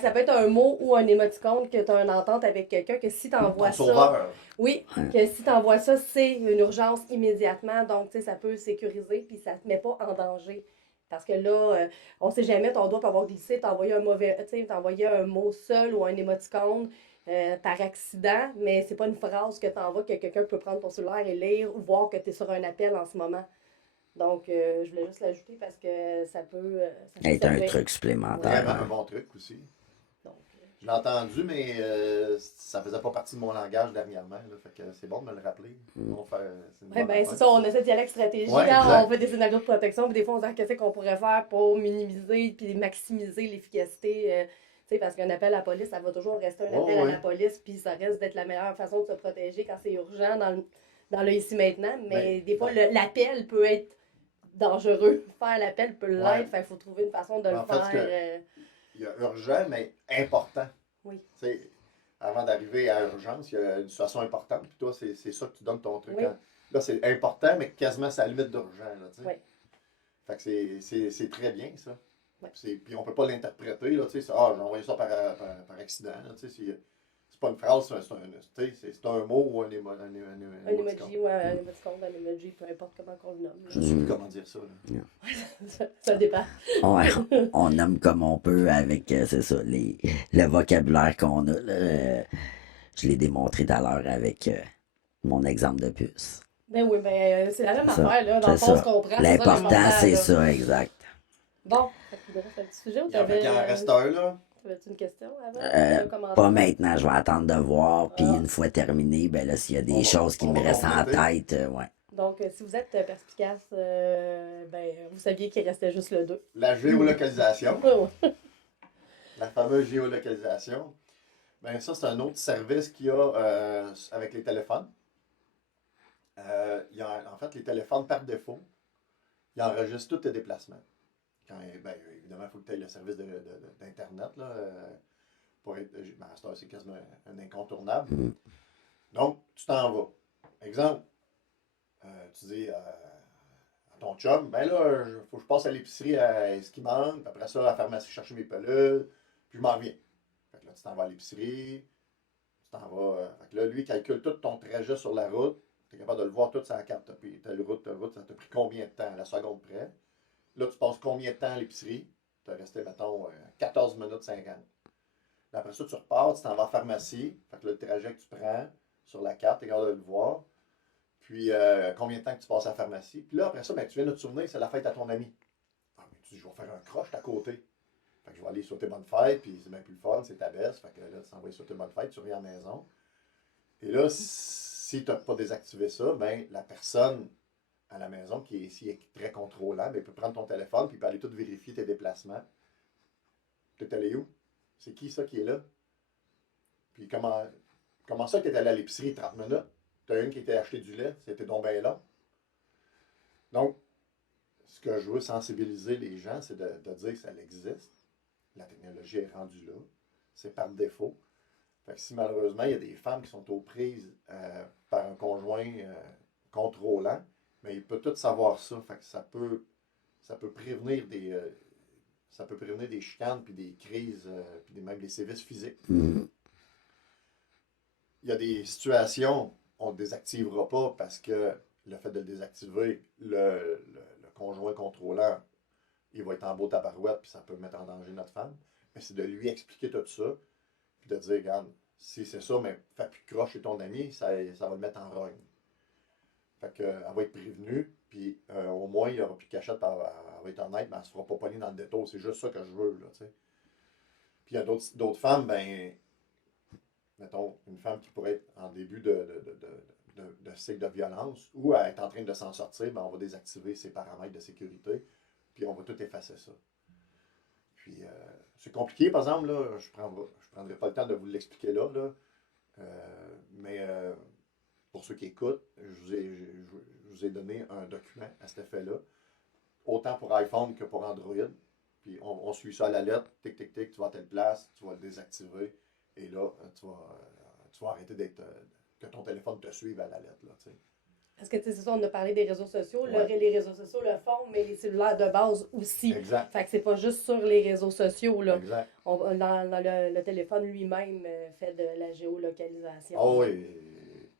ça peut être un mot ou un émoticône que tu as une entente avec quelqu'un que si tu envoies ça. Oui, que si tu envoies ça, c'est une urgence immédiatement. Donc, ça peut sécuriser puis ça ne te met pas en danger. Parce que là, on ne sait jamais, ton doigt peut avoir glissé, t'as envoyé un mot seul ou un émoticône par accident, mais c'est pas une phrase que tu envoies que quelqu'un peut prendre ton cellulaire et lire ou voir que tu es sur un appel en ce moment. Donc, je voulais juste l'ajouter parce que ça peut être un truc supplémentaire. Vraiment un bon truc aussi. Donc, je l'ai entendu, mais ça faisait pas partie de mon langage dernièrement. Là, fait que c'est bon de me le rappeler. C'est ça, on a ce dialecte stratégique. On fait des scénarios de protection, puis des fois, on se dit qu'est-ce qu'on pourrait faire pour minimiser puis maximiser l'efficacité. Parce qu'un appel à la police, ça va toujours rester un appel à la police, puis ça reste d'être la meilleure façon de se protéger quand c'est urgent dans le ici maintenant. Mais des fois, l'appel peut être dangereux. Faire l'appel peut l'être, il faut trouver une façon de le faire. Il y a urgent, mais important. Oui. Avant d'arriver à urgence, il y a une situation importante, puis toi, c'est ça que tu donnes ton truc. Oui. Là, c'est important, mais quasiment c'est à la limite d'urgent. Oui. Fait que c'est très bien, ça. Oui. Puis on peut pas l'interpréter, là, j'ai envoyé ça par accident. C'est pas une phrase, c'est un mot ou un emoji. Un emoji ou un émoticône, un emoji, peu importe comment on le nomme. Je ne sais plus comment dire ça. Là. Ça dépend. On nomme comme on peut avec, c'est ça, le vocabulaire qu'on a. Là, je l'ai démontré tout à l'heure avec mon exemple de puce. Ben oui, c'est la même affaire, là. Dans le fond, on se comprend. L'important, c'est ça, exact. Bon, il reste un petit sujet. Il en reste un, là. Avais-tu une question avant? Pas maintenant, je vais attendre de voir. Puis une fois terminé, ben là, s'il y a des choses qui me restent en tête, ouais. Donc, si vous êtes perspicace, vous saviez qu'il restait juste le 2. La géolocalisation. La fameuse géolocalisation. Ben ça, c'est un autre service qu'il y a avec les téléphones. En fait, les téléphones, par défaut, ils enregistrent tous tes déplacements. Évidemment, il faut que tu aies le service d'Internet. Pour être, c'est quasiment un incontournable. Donc, tu t'en vas. Exemple, tu dis à à ton chum, ben là, faut que je passe à l'épicerie à ce qui manque, puis après ça, à la pharmacie chercher mes pelules, puis je m'en viens. Fait que là, tu t'en vas à l'épicerie, tu t'en vas. Fait que là, lui, il calcule tout ton trajet sur la route. Tu es capable de le voir tout sur la carte. Telle route, ça t'a pris combien de temps, à la seconde près. Là, tu passes combien de temps à l'épicerie? Tu as resté, mettons, 14 minutes 50. Puis après ça, tu repars, tu t'en vas à la pharmacie. Fait que le trajet que tu prends sur la carte, tu es capable de le voir. Puis combien de temps que tu passes à la pharmacie. Puis là, après ça, ben, tu viens de te souvenir, c'est la fête à ton ami. Ah, mais tu dis, je vais faire un croche à côté. Fait que je vais aller souhaiter bonne fête, puis c'est bien plus le fun, c'est ta baisse. Fait que là, tu t'en vas souhaiter bonne fête, tu reviens à la maison. Et là, si tu n'as pas désactivé ça, ben la personne à la maison qui est ici est très contrôlable, elle peut prendre ton téléphone, puis il peut aller tout vérifier tes déplacements. Tu es allé où? C'est qui ça qui est là? Puis comment ça que tu es allé à l'épicerie 30 minutes? Tu as une qui était acheté du lait, c'était donc bien là. Donc, ce que je veux sensibiliser les gens, c'est de dire que ça existe. La technologie est rendue là. C'est par défaut. Fait que si malheureusement, il y a des femmes qui sont aux prises par un conjoint contrôlant, mais il peut tout savoir ça. Fait que ça peut prévenir des chicanes, puis des crises, puis même des sévices physiques. Mhm. Il y a des situations, on ne le désactivera pas parce que le fait de le désactiver, le conjoint contrôlant, il va être en beau tabarouette, puis ça peut mettre en danger notre femme. Mais c'est de lui expliquer tout ça, puis de dire, regarde, si c'est ça, mais fais plus de croche chez ton ami, ça va le mettre en rogne. Fait qu'elle va être prévenue, puis au moins, il n'y aura plus de cachette, elle va être honnête, mais elle ne se fera pas pogner dans le détour. C'est juste ça que je veux, là, tu sais. Puis il y a d'autres femmes, ben, mettons, une femme qui pourrait être en début de cycle de violence ou à être en train de s'en sortir, ben, on va désactiver ses paramètres de sécurité, puis on va tout effacer ça. Puis, c'est compliqué, par exemple, là, je prendrai pas le temps de vous l'expliquer là, mais pour ceux qui écoutent, je vous ai donné un document à cet effet-là, autant pour iPhone que pour Android. Puis, on suit ça à la lettre, tic, tic, tic, tu vas à telle place, tu vas le désactiver, et là, tu vas arrêter que ton téléphone te suive à la lettre, là, tu sais. Parce que, tu sais, c'est ça, on a parlé des réseaux sociaux. Ouais. Les réseaux sociaux le font, mais les cellulaires de base aussi. Exact. Fait que c'est pas juste sur les réseaux sociaux, là. Exact. Dans le téléphone lui-même fait de la géolocalisation. Ah oui,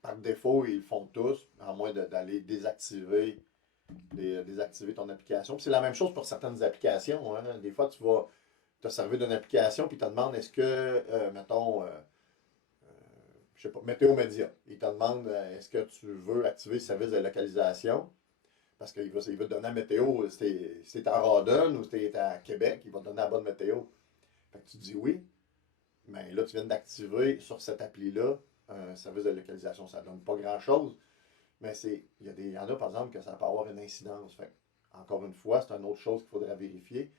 par défaut, ils le font tous, à moins d'aller désactiver ton application. Puis c'est la même chose pour certaines applications, hein. Des fois, tu vas te servir d'une application, puis tu te demandes est-ce que, mettons, je sais pas, Météo Média. Il te demande est-ce que tu veux activer le service de localisation? Parce qu'il va te donner la météo, si t'es à Rawdon ou si t'es à Québec, il va te donner la bonne météo. Fait que tu dis oui, mais là, tu viens d'activer sur cette appli-là un service de localisation. Ça ne donne pas grand-chose, mais il y en a, par exemple, que ça peut avoir une incidence. Fait que, encore une fois, c'est une autre chose qu'il faudrait vérifier,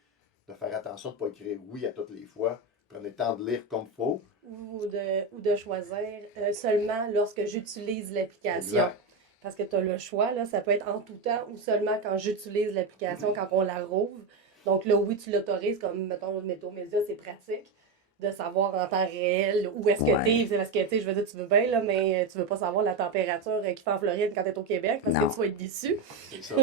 de faire attention de ne pas écrire oui à toutes les fois. Prenez le temps de lire comme il faut. Ou de choisir seulement lorsque j'utilise l'application. Exact. Parce que tu as le choix, là, ça peut être en tout temps ou seulement quand j'utilise l'application, quand on la rouvre. Donc là, oui, tu l'autorises, comme, mettons, Météo Média, c'est pratique de savoir en temps réel où est-ce que t'es. C'est parce que, tu sais, je veux dire, tu veux bien, là, mais tu veux pas savoir la température qu'il fait en Floride quand t'es au Québec, parce que tu vas être déçu. C'est ça.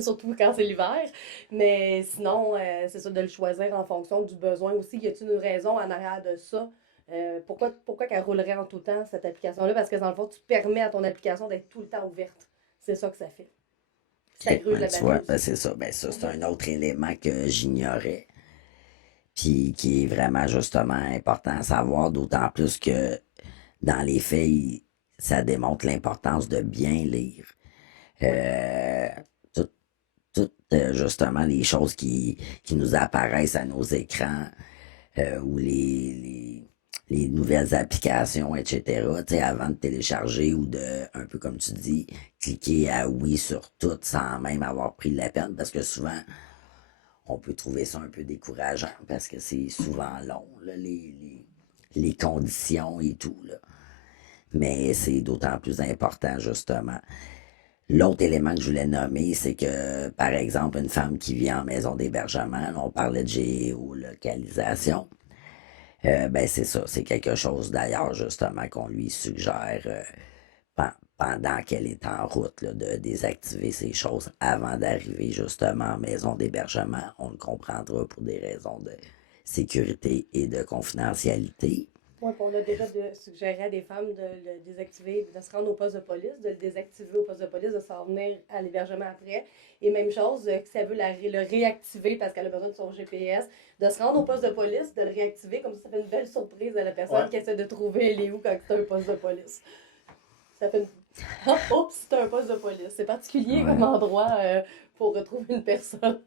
Surtout quand c'est l'hiver. Mais sinon, c'est ça, de le choisir en fonction du besoin aussi. Y a-t-il une raison en arrière de ça? Pourquoi qu'elle roulerait en tout temps, cette application-là? Parce que dans le fond, tu permets à ton application d'être tout le temps ouverte. C'est ça que ça fait. Ça gruge la Tu vois, batterie. c'est ça. Ben, ça, c'est un autre élément que j'ignorais. Puis qui est vraiment justement important à savoir, d'autant plus que dans les faits, ça démontre l'importance de bien lire. Toutes justement les choses qui nous apparaissent à nos écrans ou les nouvelles applications, etc. Tu sais, avant de télécharger ou de, un peu comme tu dis, cliquer à oui sur tout sans même avoir pris la peine, parce que souvent, on peut trouver ça un peu décourageant parce que c'est souvent long, là, les conditions et tout, là. Mais c'est d'autant plus important, justement. L'autre élément que je voulais nommer, c'est que, par exemple, une femme qui vit en maison d'hébergement, on parlait de géolocalisation, ben c'est ça, c'est quelque chose d'ailleurs, justement, qu'on lui suggère pendant qu'elle est en route, là, de désactiver ces choses avant d'arriver justement en maison d'hébergement. On le comprendra pour des raisons de sécurité et de confidentialité. Oui, on a déjà suggéré à des femmes de le désactiver, de se rendre au poste de police, de le désactiver au poste de police, de s'en venir à l'hébergement après. Et même chose, si elle veut le réactiver parce qu'elle a besoin de son GPS, de se rendre au poste de police, de le réactiver, comme ça fait une belle surprise à la personne qui essaie de trouver elle est où quand c'est un poste de police. Ça fait une... Oups, c'est un poste de police. C'est particulier comme endroit pour retrouver une personne.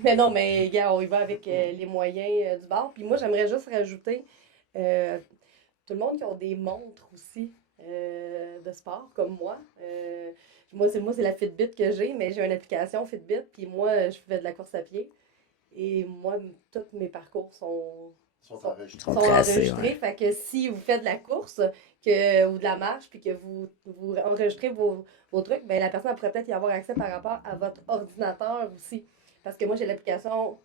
Mais non, mais gars, on y va avec les moyens du bord. Puis moi, j'aimerais juste rajouter tout le monde qui ont des montres aussi de sport, comme moi. Moi, c'est la Fitbit que j'ai, mais j'ai une application Fitbit, puis moi, je fais de la course à pied. Et moi, tous mes parcours sont enregistrés. Ouais. Fait que si vous faites de la course ou de la marche, puis que vous enregistrez vos trucs, ben la personne pourrait peut-être y avoir accès par rapport à votre ordinateur aussi. Parce que moi, j'ai l'application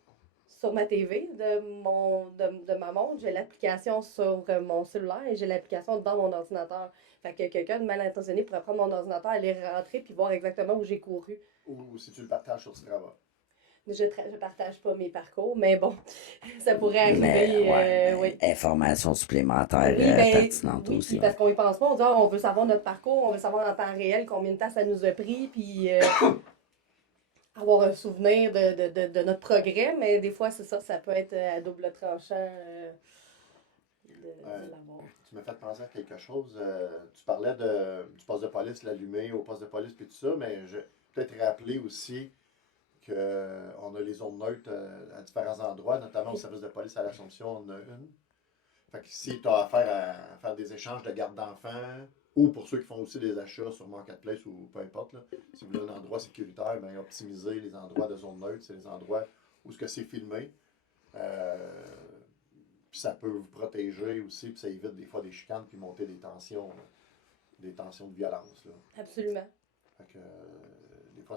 sur ma TV de ma montre, j'ai l'application sur mon cellulaire et j'ai l'application dans mon ordinateur. Fait que quelqu'un de mal intentionné pourrait prendre mon ordinateur, aller rentrer puis voir exactement où j'ai couru. Ou si tu le partages sur Strava. Je partage pas mes parcours, mais bon, ça pourrait arriver. Mais, oui. Informations supplémentaires pertinentes oui, aussi. Parce qu'on y pense pas, on dit on veut savoir notre parcours, on veut savoir en temps réel combien de temps ça nous a pris, puis avoir un souvenir de notre progrès, mais des fois, c'est ça, ça peut être à double tranchant de l'avoir. Tu m'as fait penser à quelque chose. Tu parlais du poste de police, l'allumé au poste de police, puis tout ça, mais je vais peut-être rappeler aussi qu'on a les zones neutres à différents endroits, notamment au service de police à l'Assomption, on en a une. Fait que si tu as affaire à faire des échanges de garde d'enfants, ou pour ceux qui font aussi des achats sur Marketplace ou peu importe, là, si vous voulez un endroit sécuritaire, bien, optimiser les endroits de zone neutre, c'est les endroits où c'est filmé. Puis ça peut vous protéger aussi, puis ça évite des fois des chicanes, puis monter des tensions de violence. Là. Absolument. Fait que, des fois,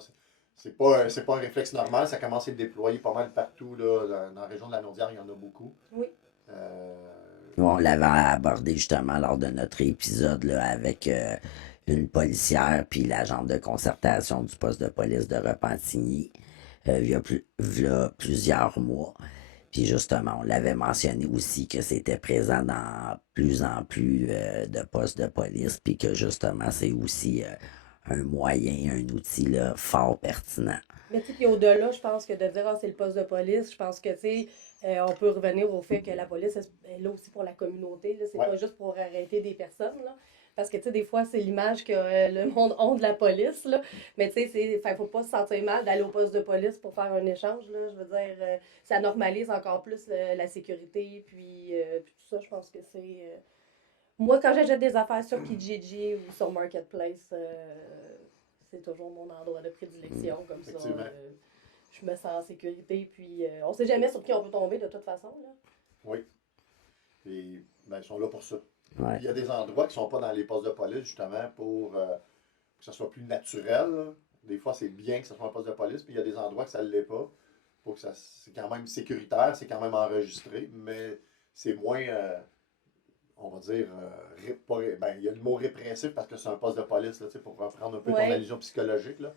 c'est pas un réflexe normal, ça commence à être déployé pas mal partout. Là, dans la région de la Naudière, il y en a beaucoup. Oui. On l'avait abordé justement lors de notre épisode là, avec une policière puis l'agent de concertation du poste de police de Repentigny il y a plusieurs mois. Puis justement, on l'avait mentionné aussi que c'était présent dans plus en plus de postes de police, puis que justement, c'est aussi un moyen, un outil là, fort pertinent. Mais tu sais, puis au-delà, je pense que de dire c'est le poste de police, je pense que tu sais, on peut revenir au fait que la police est là aussi pour la communauté. Là, c'est pas juste pour arrêter des personnes. Là. Parce que, tu sais, des fois, c'est l'image que le monde a de la police, là. Mais, tu sais, il faut pas se sentir mal d'aller au poste de police pour faire un échange, là. Je veux dire, ça normalise encore plus la sécurité, puis tout ça, je pense que c'est... Moi, quand j'achète des affaires sur Kijiji ou sur Marketplace, c'est toujours mon endroit de prédilection, comme ça. Je me sens en sécurité, puis on sait jamais sur qui on peut tomber, de toute façon, là. Oui. Et, ben, ils sont là pour ça. Ouais. Il y a des endroits qui ne sont pas dans les postes de police, justement, pour que ça soit plus naturel. Là. Des fois, c'est bien que ce soit un poste de police, puis il y a des endroits que ça ne l'est pas. Pour que c'est quand même sécuritaire, c'est quand même enregistré, mais c'est moins, on va dire, il y a le mot répressif parce que c'est un poste de police, là, pour reprendre un peu ton allusion psychologique. Là.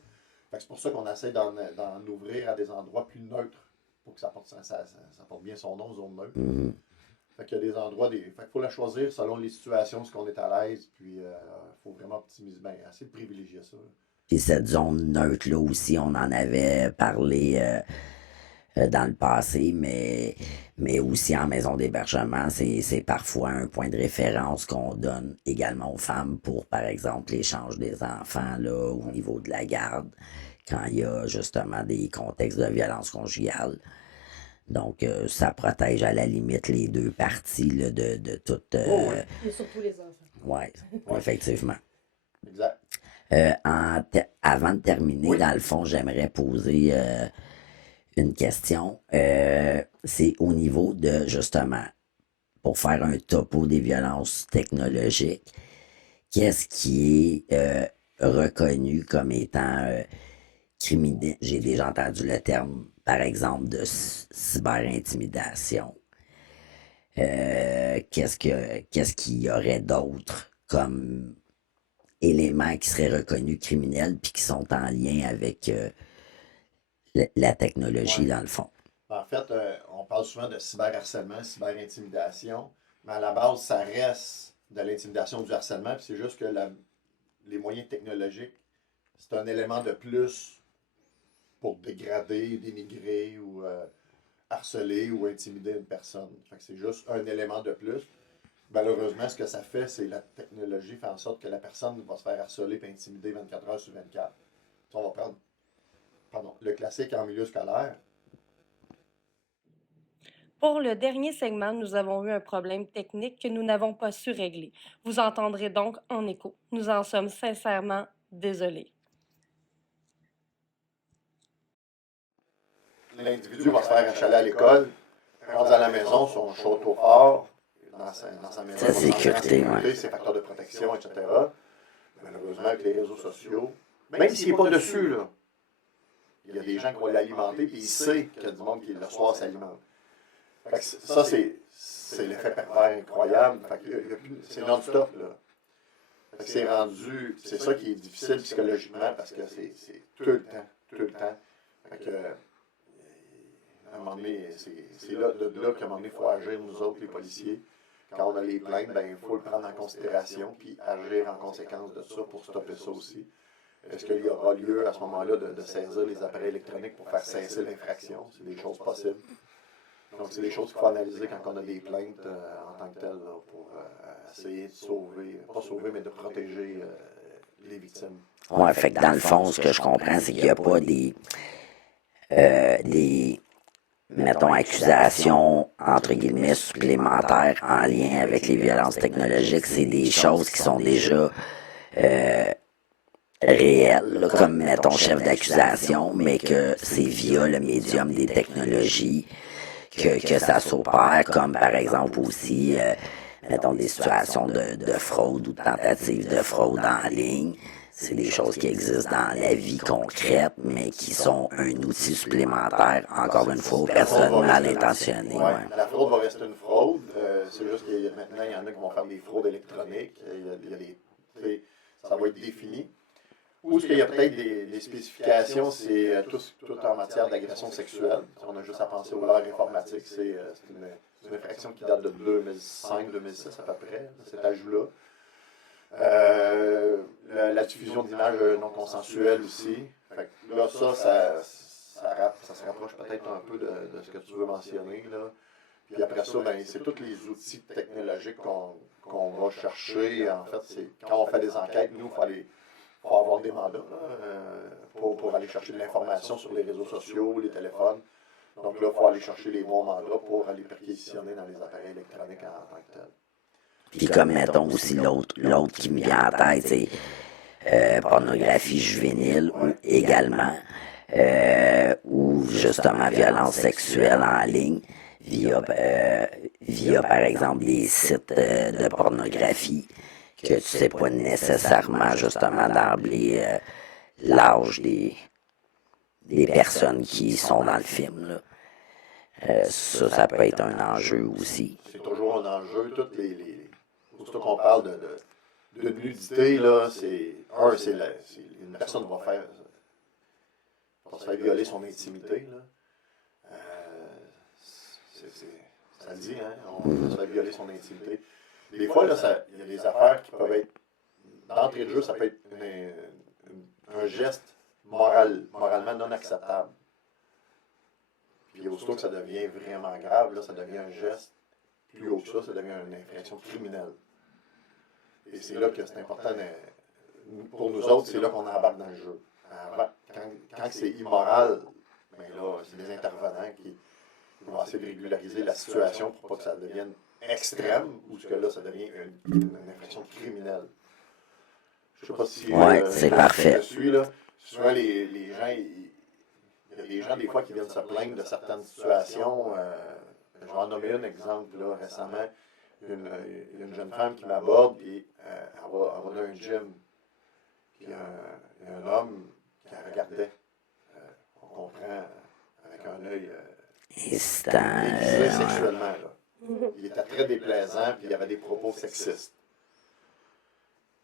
Fait que c'est pour ça qu'on essaie d'en ouvrir à des endroits plus neutres, pour que ça porte bien son nom, zone neutre. Mm-hmm. Fait qu'il y a des endroits, fait qu'il faut la choisir selon les situations, ce qu'on est à l'aise, puis il faut vraiment optimiser, essayer de privilégier ça. Puis cette zone neutre-là aussi, on en avait parlé dans le passé, mais aussi en maison d'hébergement, c'est parfois un point de référence qu'on donne également aux femmes pour, par exemple, l'échange des enfants là, au niveau de la garde, quand il y a justement des contextes de violence conjugale. Donc, ça protège à la limite les deux parties là, de toute... Et surtout les enfants. Oui, effectivement. Exact. Avant de terminer, dans le fond, j'aimerais poser une question. C'est au niveau de, justement, pour faire un topo des violences technologiques, qu'est-ce qui est reconnu comme étant criminel? J'ai déjà entendu le terme, par exemple, de cyberintimidation. Qu'est-ce qu'il y aurait d'autre comme éléments qui seraient reconnus criminels puis qui sont en lien avec la technologie, dans le fond. En fait, on parle souvent de cyberharcèlement, cyberintimidation, mais à la base, ça reste de l'intimidation, du harcèlement, puis c'est juste que les moyens technologiques, c'est un élément de plus pour dégrader, dénigrer ou harceler ou intimider une personne. Fait que c'est juste un élément de plus. Malheureusement, ce que ça fait, c'est la technologie fait en sorte que la personne va se faire harceler et intimider 24 heures sur 24. On va prendre le classique en milieu scolaire. Pour le dernier segment, nous avons eu un problème technique que nous n'avons pas su régler. Vous entendrez donc en écho. Nous en sommes sincèrement désolés. L'individu va se faire achaler à l'école, rendu à la maison, son chaud au fort, dans sa maison, Sa sécurité, ses facteurs de protection, etc. Malheureusement, avec les réseaux sociaux, même s'il n'est pas dessus, là, il y a des gens qui vont l'alimenter, puis il sait qu'il y a du monde qui, le soir, s'alimente. Ça, c'est l'effet pervers incroyable. C'est non-stop, là. C'est rendu, c'est ça qui est difficile psychologiquement, parce que c'est tout le temps. À un moment donné, c'est là qu'à un moment donné, il faut agir, nous autres, les policiers. Quand on a les plaintes, ben, il faut le prendre en considération, puis agir en conséquence de ça pour stopper ça aussi. Est-ce qu'il y aura lieu à ce moment-là de saisir les appareils électroniques pour faire cesser l'infraction? C'est des choses possibles. Donc, c'est des choses qu'il faut analyser quand on a des plaintes en tant que telles, là, pour essayer de sauver, pas sauver, mais de protéger les victimes. Ouais, fait que dans le fond, ce que je comprends, c'est qu'il n'y a pas des mettons, accusations, entre guillemets, supplémentaires en lien avec les violences technologiques. C'est des choses qui sont déjà réelles, là, comme, mettons, chef d'accusation, mais que c'est via le médium des technologies que ça s'opère, comme par exemple aussi, mettons, des situations de fraude ou de tentative de fraude en ligne. C'est des choses qui existent dans la vie concrète, mais qui sont un outil supplémentaire, encore une fois, aux personnes mal intentionnées. Ouais. La fraude va rester une fraude. C'est juste que maintenant, il y en a qui vont faire des fraudes électroniques. Ça va être défini. Ou ce qu'il y a peut-être des spécifications, c'est tout en matière d'agression sexuelle. On a juste à penser au leurre informatique. C'est une infraction qui date de 2005-2006 à peu près, cet ajout-là. La diffusion d'images non consensuelles aussi. Fait que là, ça se rapproche peut-être un peu de ce que tu veux mentionner, là. Puis après ça, ben, c'est tous les outils technologiques qu'on va chercher. En fait, quand on fait des enquêtes, nous, il faut avoir des mandats pour aller chercher de l'information sur les réseaux sociaux, les téléphones. Donc là, il faut aller chercher les bons mandats pour aller perquisitionner dans les appareils électroniques en tant que tel. Puis comme, mettons, aussi l'autre qui me vient en tête, c'est pornographie juvénile également, ou justement violence sexuelle en ligne, via par exemple des sites de pornographie, que tu sais pas nécessairement justement d'emblée l'âge des personnes qui sont dans le film, là. Ça peut être un enjeu aussi. C'est toujours un enjeu. Surtout qu'on parle de nudité, là, une personne va se faire violer son intimité, là. Ça le dit, hein? On va se faire violer son intimité. Des fois, là, il y a des affaires qui peuvent être, d'entrée de jeu, ça peut être un geste moralement non acceptable. Puis aussitôt que ça devient vraiment grave, là, ça devient un geste plus haut que ça devient une infraction criminelle. Et c'est là que c'est important, pour nous autres, c'est là qu'on embarque dans le jeu. Quand c'est immoral, ben là, c'est des intervenants qui vont essayer de régulariser la situation pour pas que ça devienne extrême, ou que là, ça devient une infraction criminelle. Je sais pas si c'est parfait. Je suis là. Souvent, les gens, il y a des gens, des fois, qui viennent se plaindre de certaines situations. Je vais en nommer un exemple, là, récemment. Il y a une jeune femme qui m'aborde, puis elle va dans un gym. Puis il y a un homme qui la regardait. On comprend avec un œil déguisé sexuellement. Là. Il était très déplaisant, puis il y avait des propos sexistes.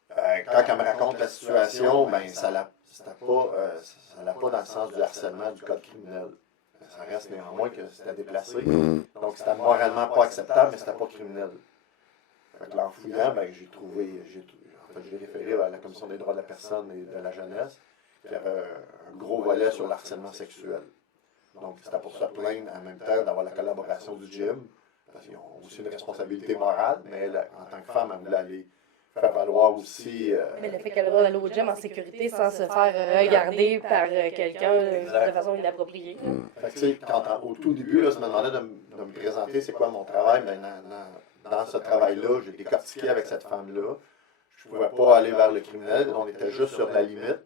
Quand quand elle me raconte la situation, ben, ça l'a pas dans le sens du harcèlement du code criminel. Ça reste néanmoins que c'était déplacé. Donc, c'était moralement pas acceptable, mais c'était pas criminel. Fait que là, en fouillant, ben, je l'ai référé à la Commission des droits de la personne et de la jeunesse, qui avait un gros volet sur le harcèlement sexuel. Donc, c'était pour se plaindre en même temps d'avoir la collaboration du gym, parce qu'ils ont aussi une responsabilité morale, mais elle, en tant que femme, elle voulait aller faire valoir aussi... Mais le fait qu'elle va aller au gym en sécurité sans se faire regarder par quelqu'un de façon inappropriée. Fait que, tu sais, au tout début, là, ça me demandait de me présenter c'est quoi mon travail, mais dans ce travail-là, j'ai décortiqué avec cette femme-là. Je ne pouvais pas aller vers le criminel, on était juste sur la limite.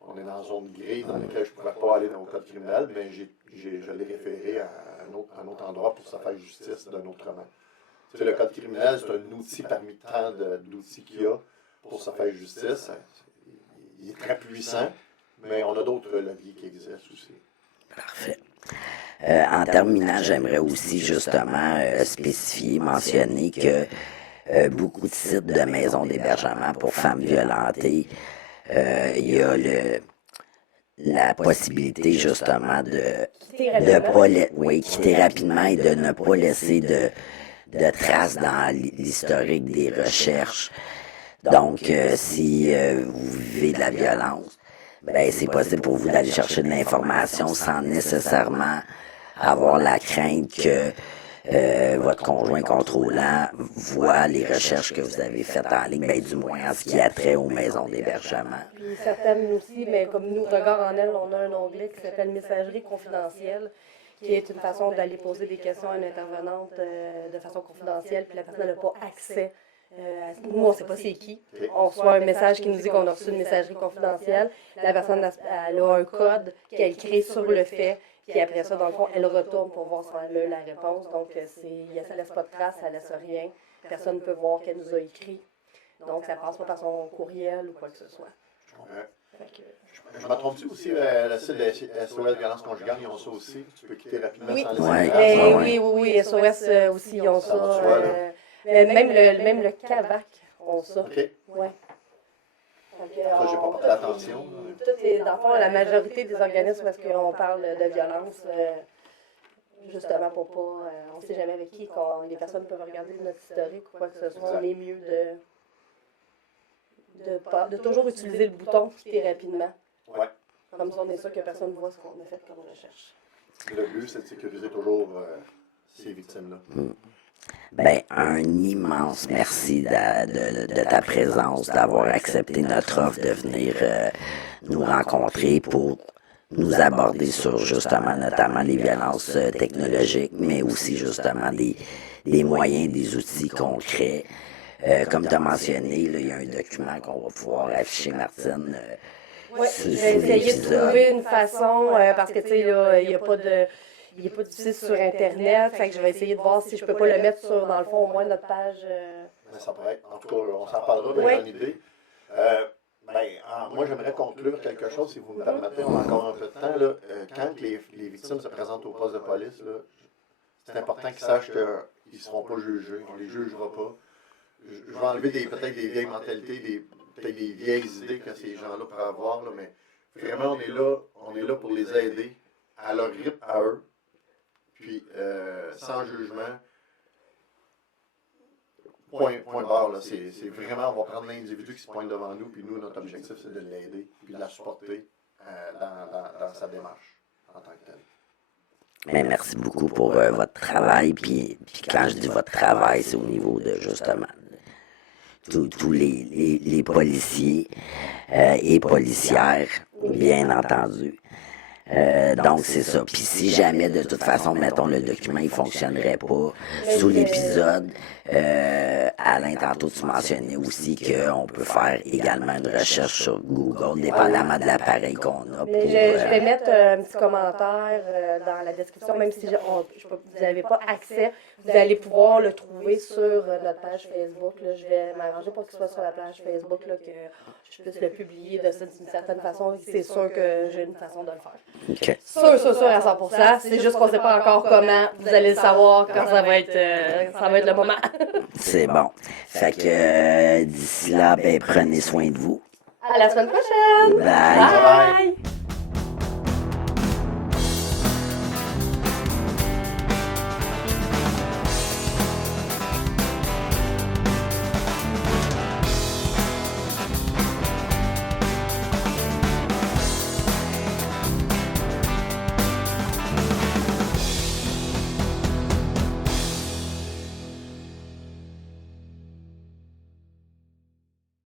On est dans une zone grise dans laquelle je ne pouvais pas aller dans le code criminel, mais je l'ai référé à un autre endroit pour se faire justice d'un autre main. Tu sais, le code criminel, c'est un outil parmi tant d'outils qu'il y a pour se faire justice. Il est très puissant, mais on a d'autres leviers qui existent aussi. Parfait. En terminant, j'aimerais aussi justement spécifier, mentionner que beaucoup de sites de maisons d'hébergement pour femmes violentées, il y a la possibilité justement de quitter rapidement et de ne pas laisser de traces dans l'historique des recherches. Donc, si vous vivez de la violence, ben c'est possible pour vous d'aller chercher de l'information sans nécessairement avoir la crainte que votre conjoint contrôlant voit les recherches que vous avez faites en ligne, ben, du moins en ce qui a trait aux maisons d'hébergement. Puis certaines aussi, mais comme nous, Regard en elle, on a un onglet qui s'appelle Messagerie confidentielle, qui est une façon d'aller poser des questions à une intervenante de façon confidentielle, puis la personne n'a pas accès. Nous, on ne sait pas c'est qui. On reçoit un message qui nous dit qu'on a reçu une messagerie confidentielle. La personne elle a un code qu'elle crée sur le fait. Puis après ça, dans le fond, elle retourne pour voir si elle a la réponse. Donc, ça ne laisse pas de trace, ça ne laisse rien. Personne ne peut voir qu'elle nous a écrit. Donc, ça ne passe pas par son courriel ou quoi que ce soit. Je me trompe-tu aussi, le site de SOS Violence Conjugale, ils ont ça aussi? Tu peux quitter rapidement sans laisser Oui, SOS aussi, ils ont ça. Même le CAVAC ont ça. OK. Ouais. Ça, j'ai pas porté attention. Dans le fond, la majorité des organismes, parce qu'on parle de violence, justement pour pas... on ne sait jamais avec qui les personnes peuvent regarder notre historique ou quoi que ce soit. On est mieux de toujours utiliser le bouton « quitter rapidement ». Ouais. Comme ça, on est sûr que personne ne voit ce qu'on a fait comme recherche. Le but, c'est de sécuriser toujours ces victimes-là. Ben, un immense merci de ta présence, d'avoir accepté notre offre de venir nous rencontrer pour nous aborder sur justement notamment les violences technologiques, mais aussi justement des moyens, des outils concrets. Comme tu as mentionné, il y a un document qu'on va pouvoir afficher, Martine. Oui, je vais essayer de trouver une façon, parce que tu sais, là, il n'y a pas de site sur Internet, fait que je vais essayer de voir si je peux pas le mettre sur, dans le fond, au moins notre page. Mais ça pourrait être, en tout cas, on s'en parlera, mais j'ai une idée. Moi, j'aimerais conclure quelque chose, si vous me permettez, on a encore un peu de temps. Là. Quand les victimes se présentent au poste de police, là, c'est important qu'ils sachent qu'ils ne seront pas jugés, on ne les jugera pas. Je vais enlever peut-être des vieilles mentalités, peut-être des vieilles idées que ces gens-là pourraient avoir, là, mais vraiment, on est là pour les aider à leur rythme à eux, puis sans jugement. Point barre, là, c'est vraiment, on va prendre l'individu qui se pointe devant nous, puis nous, notre objectif, c'est de l'aider, puis de la supporter dans sa démarche en tant que telle. Mais merci beaucoup pour votre travail, puis quand je dis votre travail, c'est au niveau de justement tous les policiers et policières, bien entendu. Donc, c'est ça. Puis si jamais, de toute façon, mettons, le document, il fonctionnerait pas sous l'épisode, Alain, tantôt, tu mentionnais aussi qu'on peut faire également une recherche sur Google, dépendamment de l'appareil qu'on a. Je vais mettre un petit commentaire dans la description, même si vous n'avez pas accès, vous allez pouvoir le trouver sur notre page Facebook. Là. Je vais m'arranger pour qu'il soit sur la page Facebook, là, que je puisse le publier d'une certaine façon. C'est sûr que j'ai une façon de le faire. OK. Sûr à 100%. C'est juste qu'on ne sait pas encore comment. Vous allez le savoir quand ça va être le moment. C'est bon. Fait que d'ici là, ben, prenez soin de vous. À la semaine prochaine! Bye! Bye.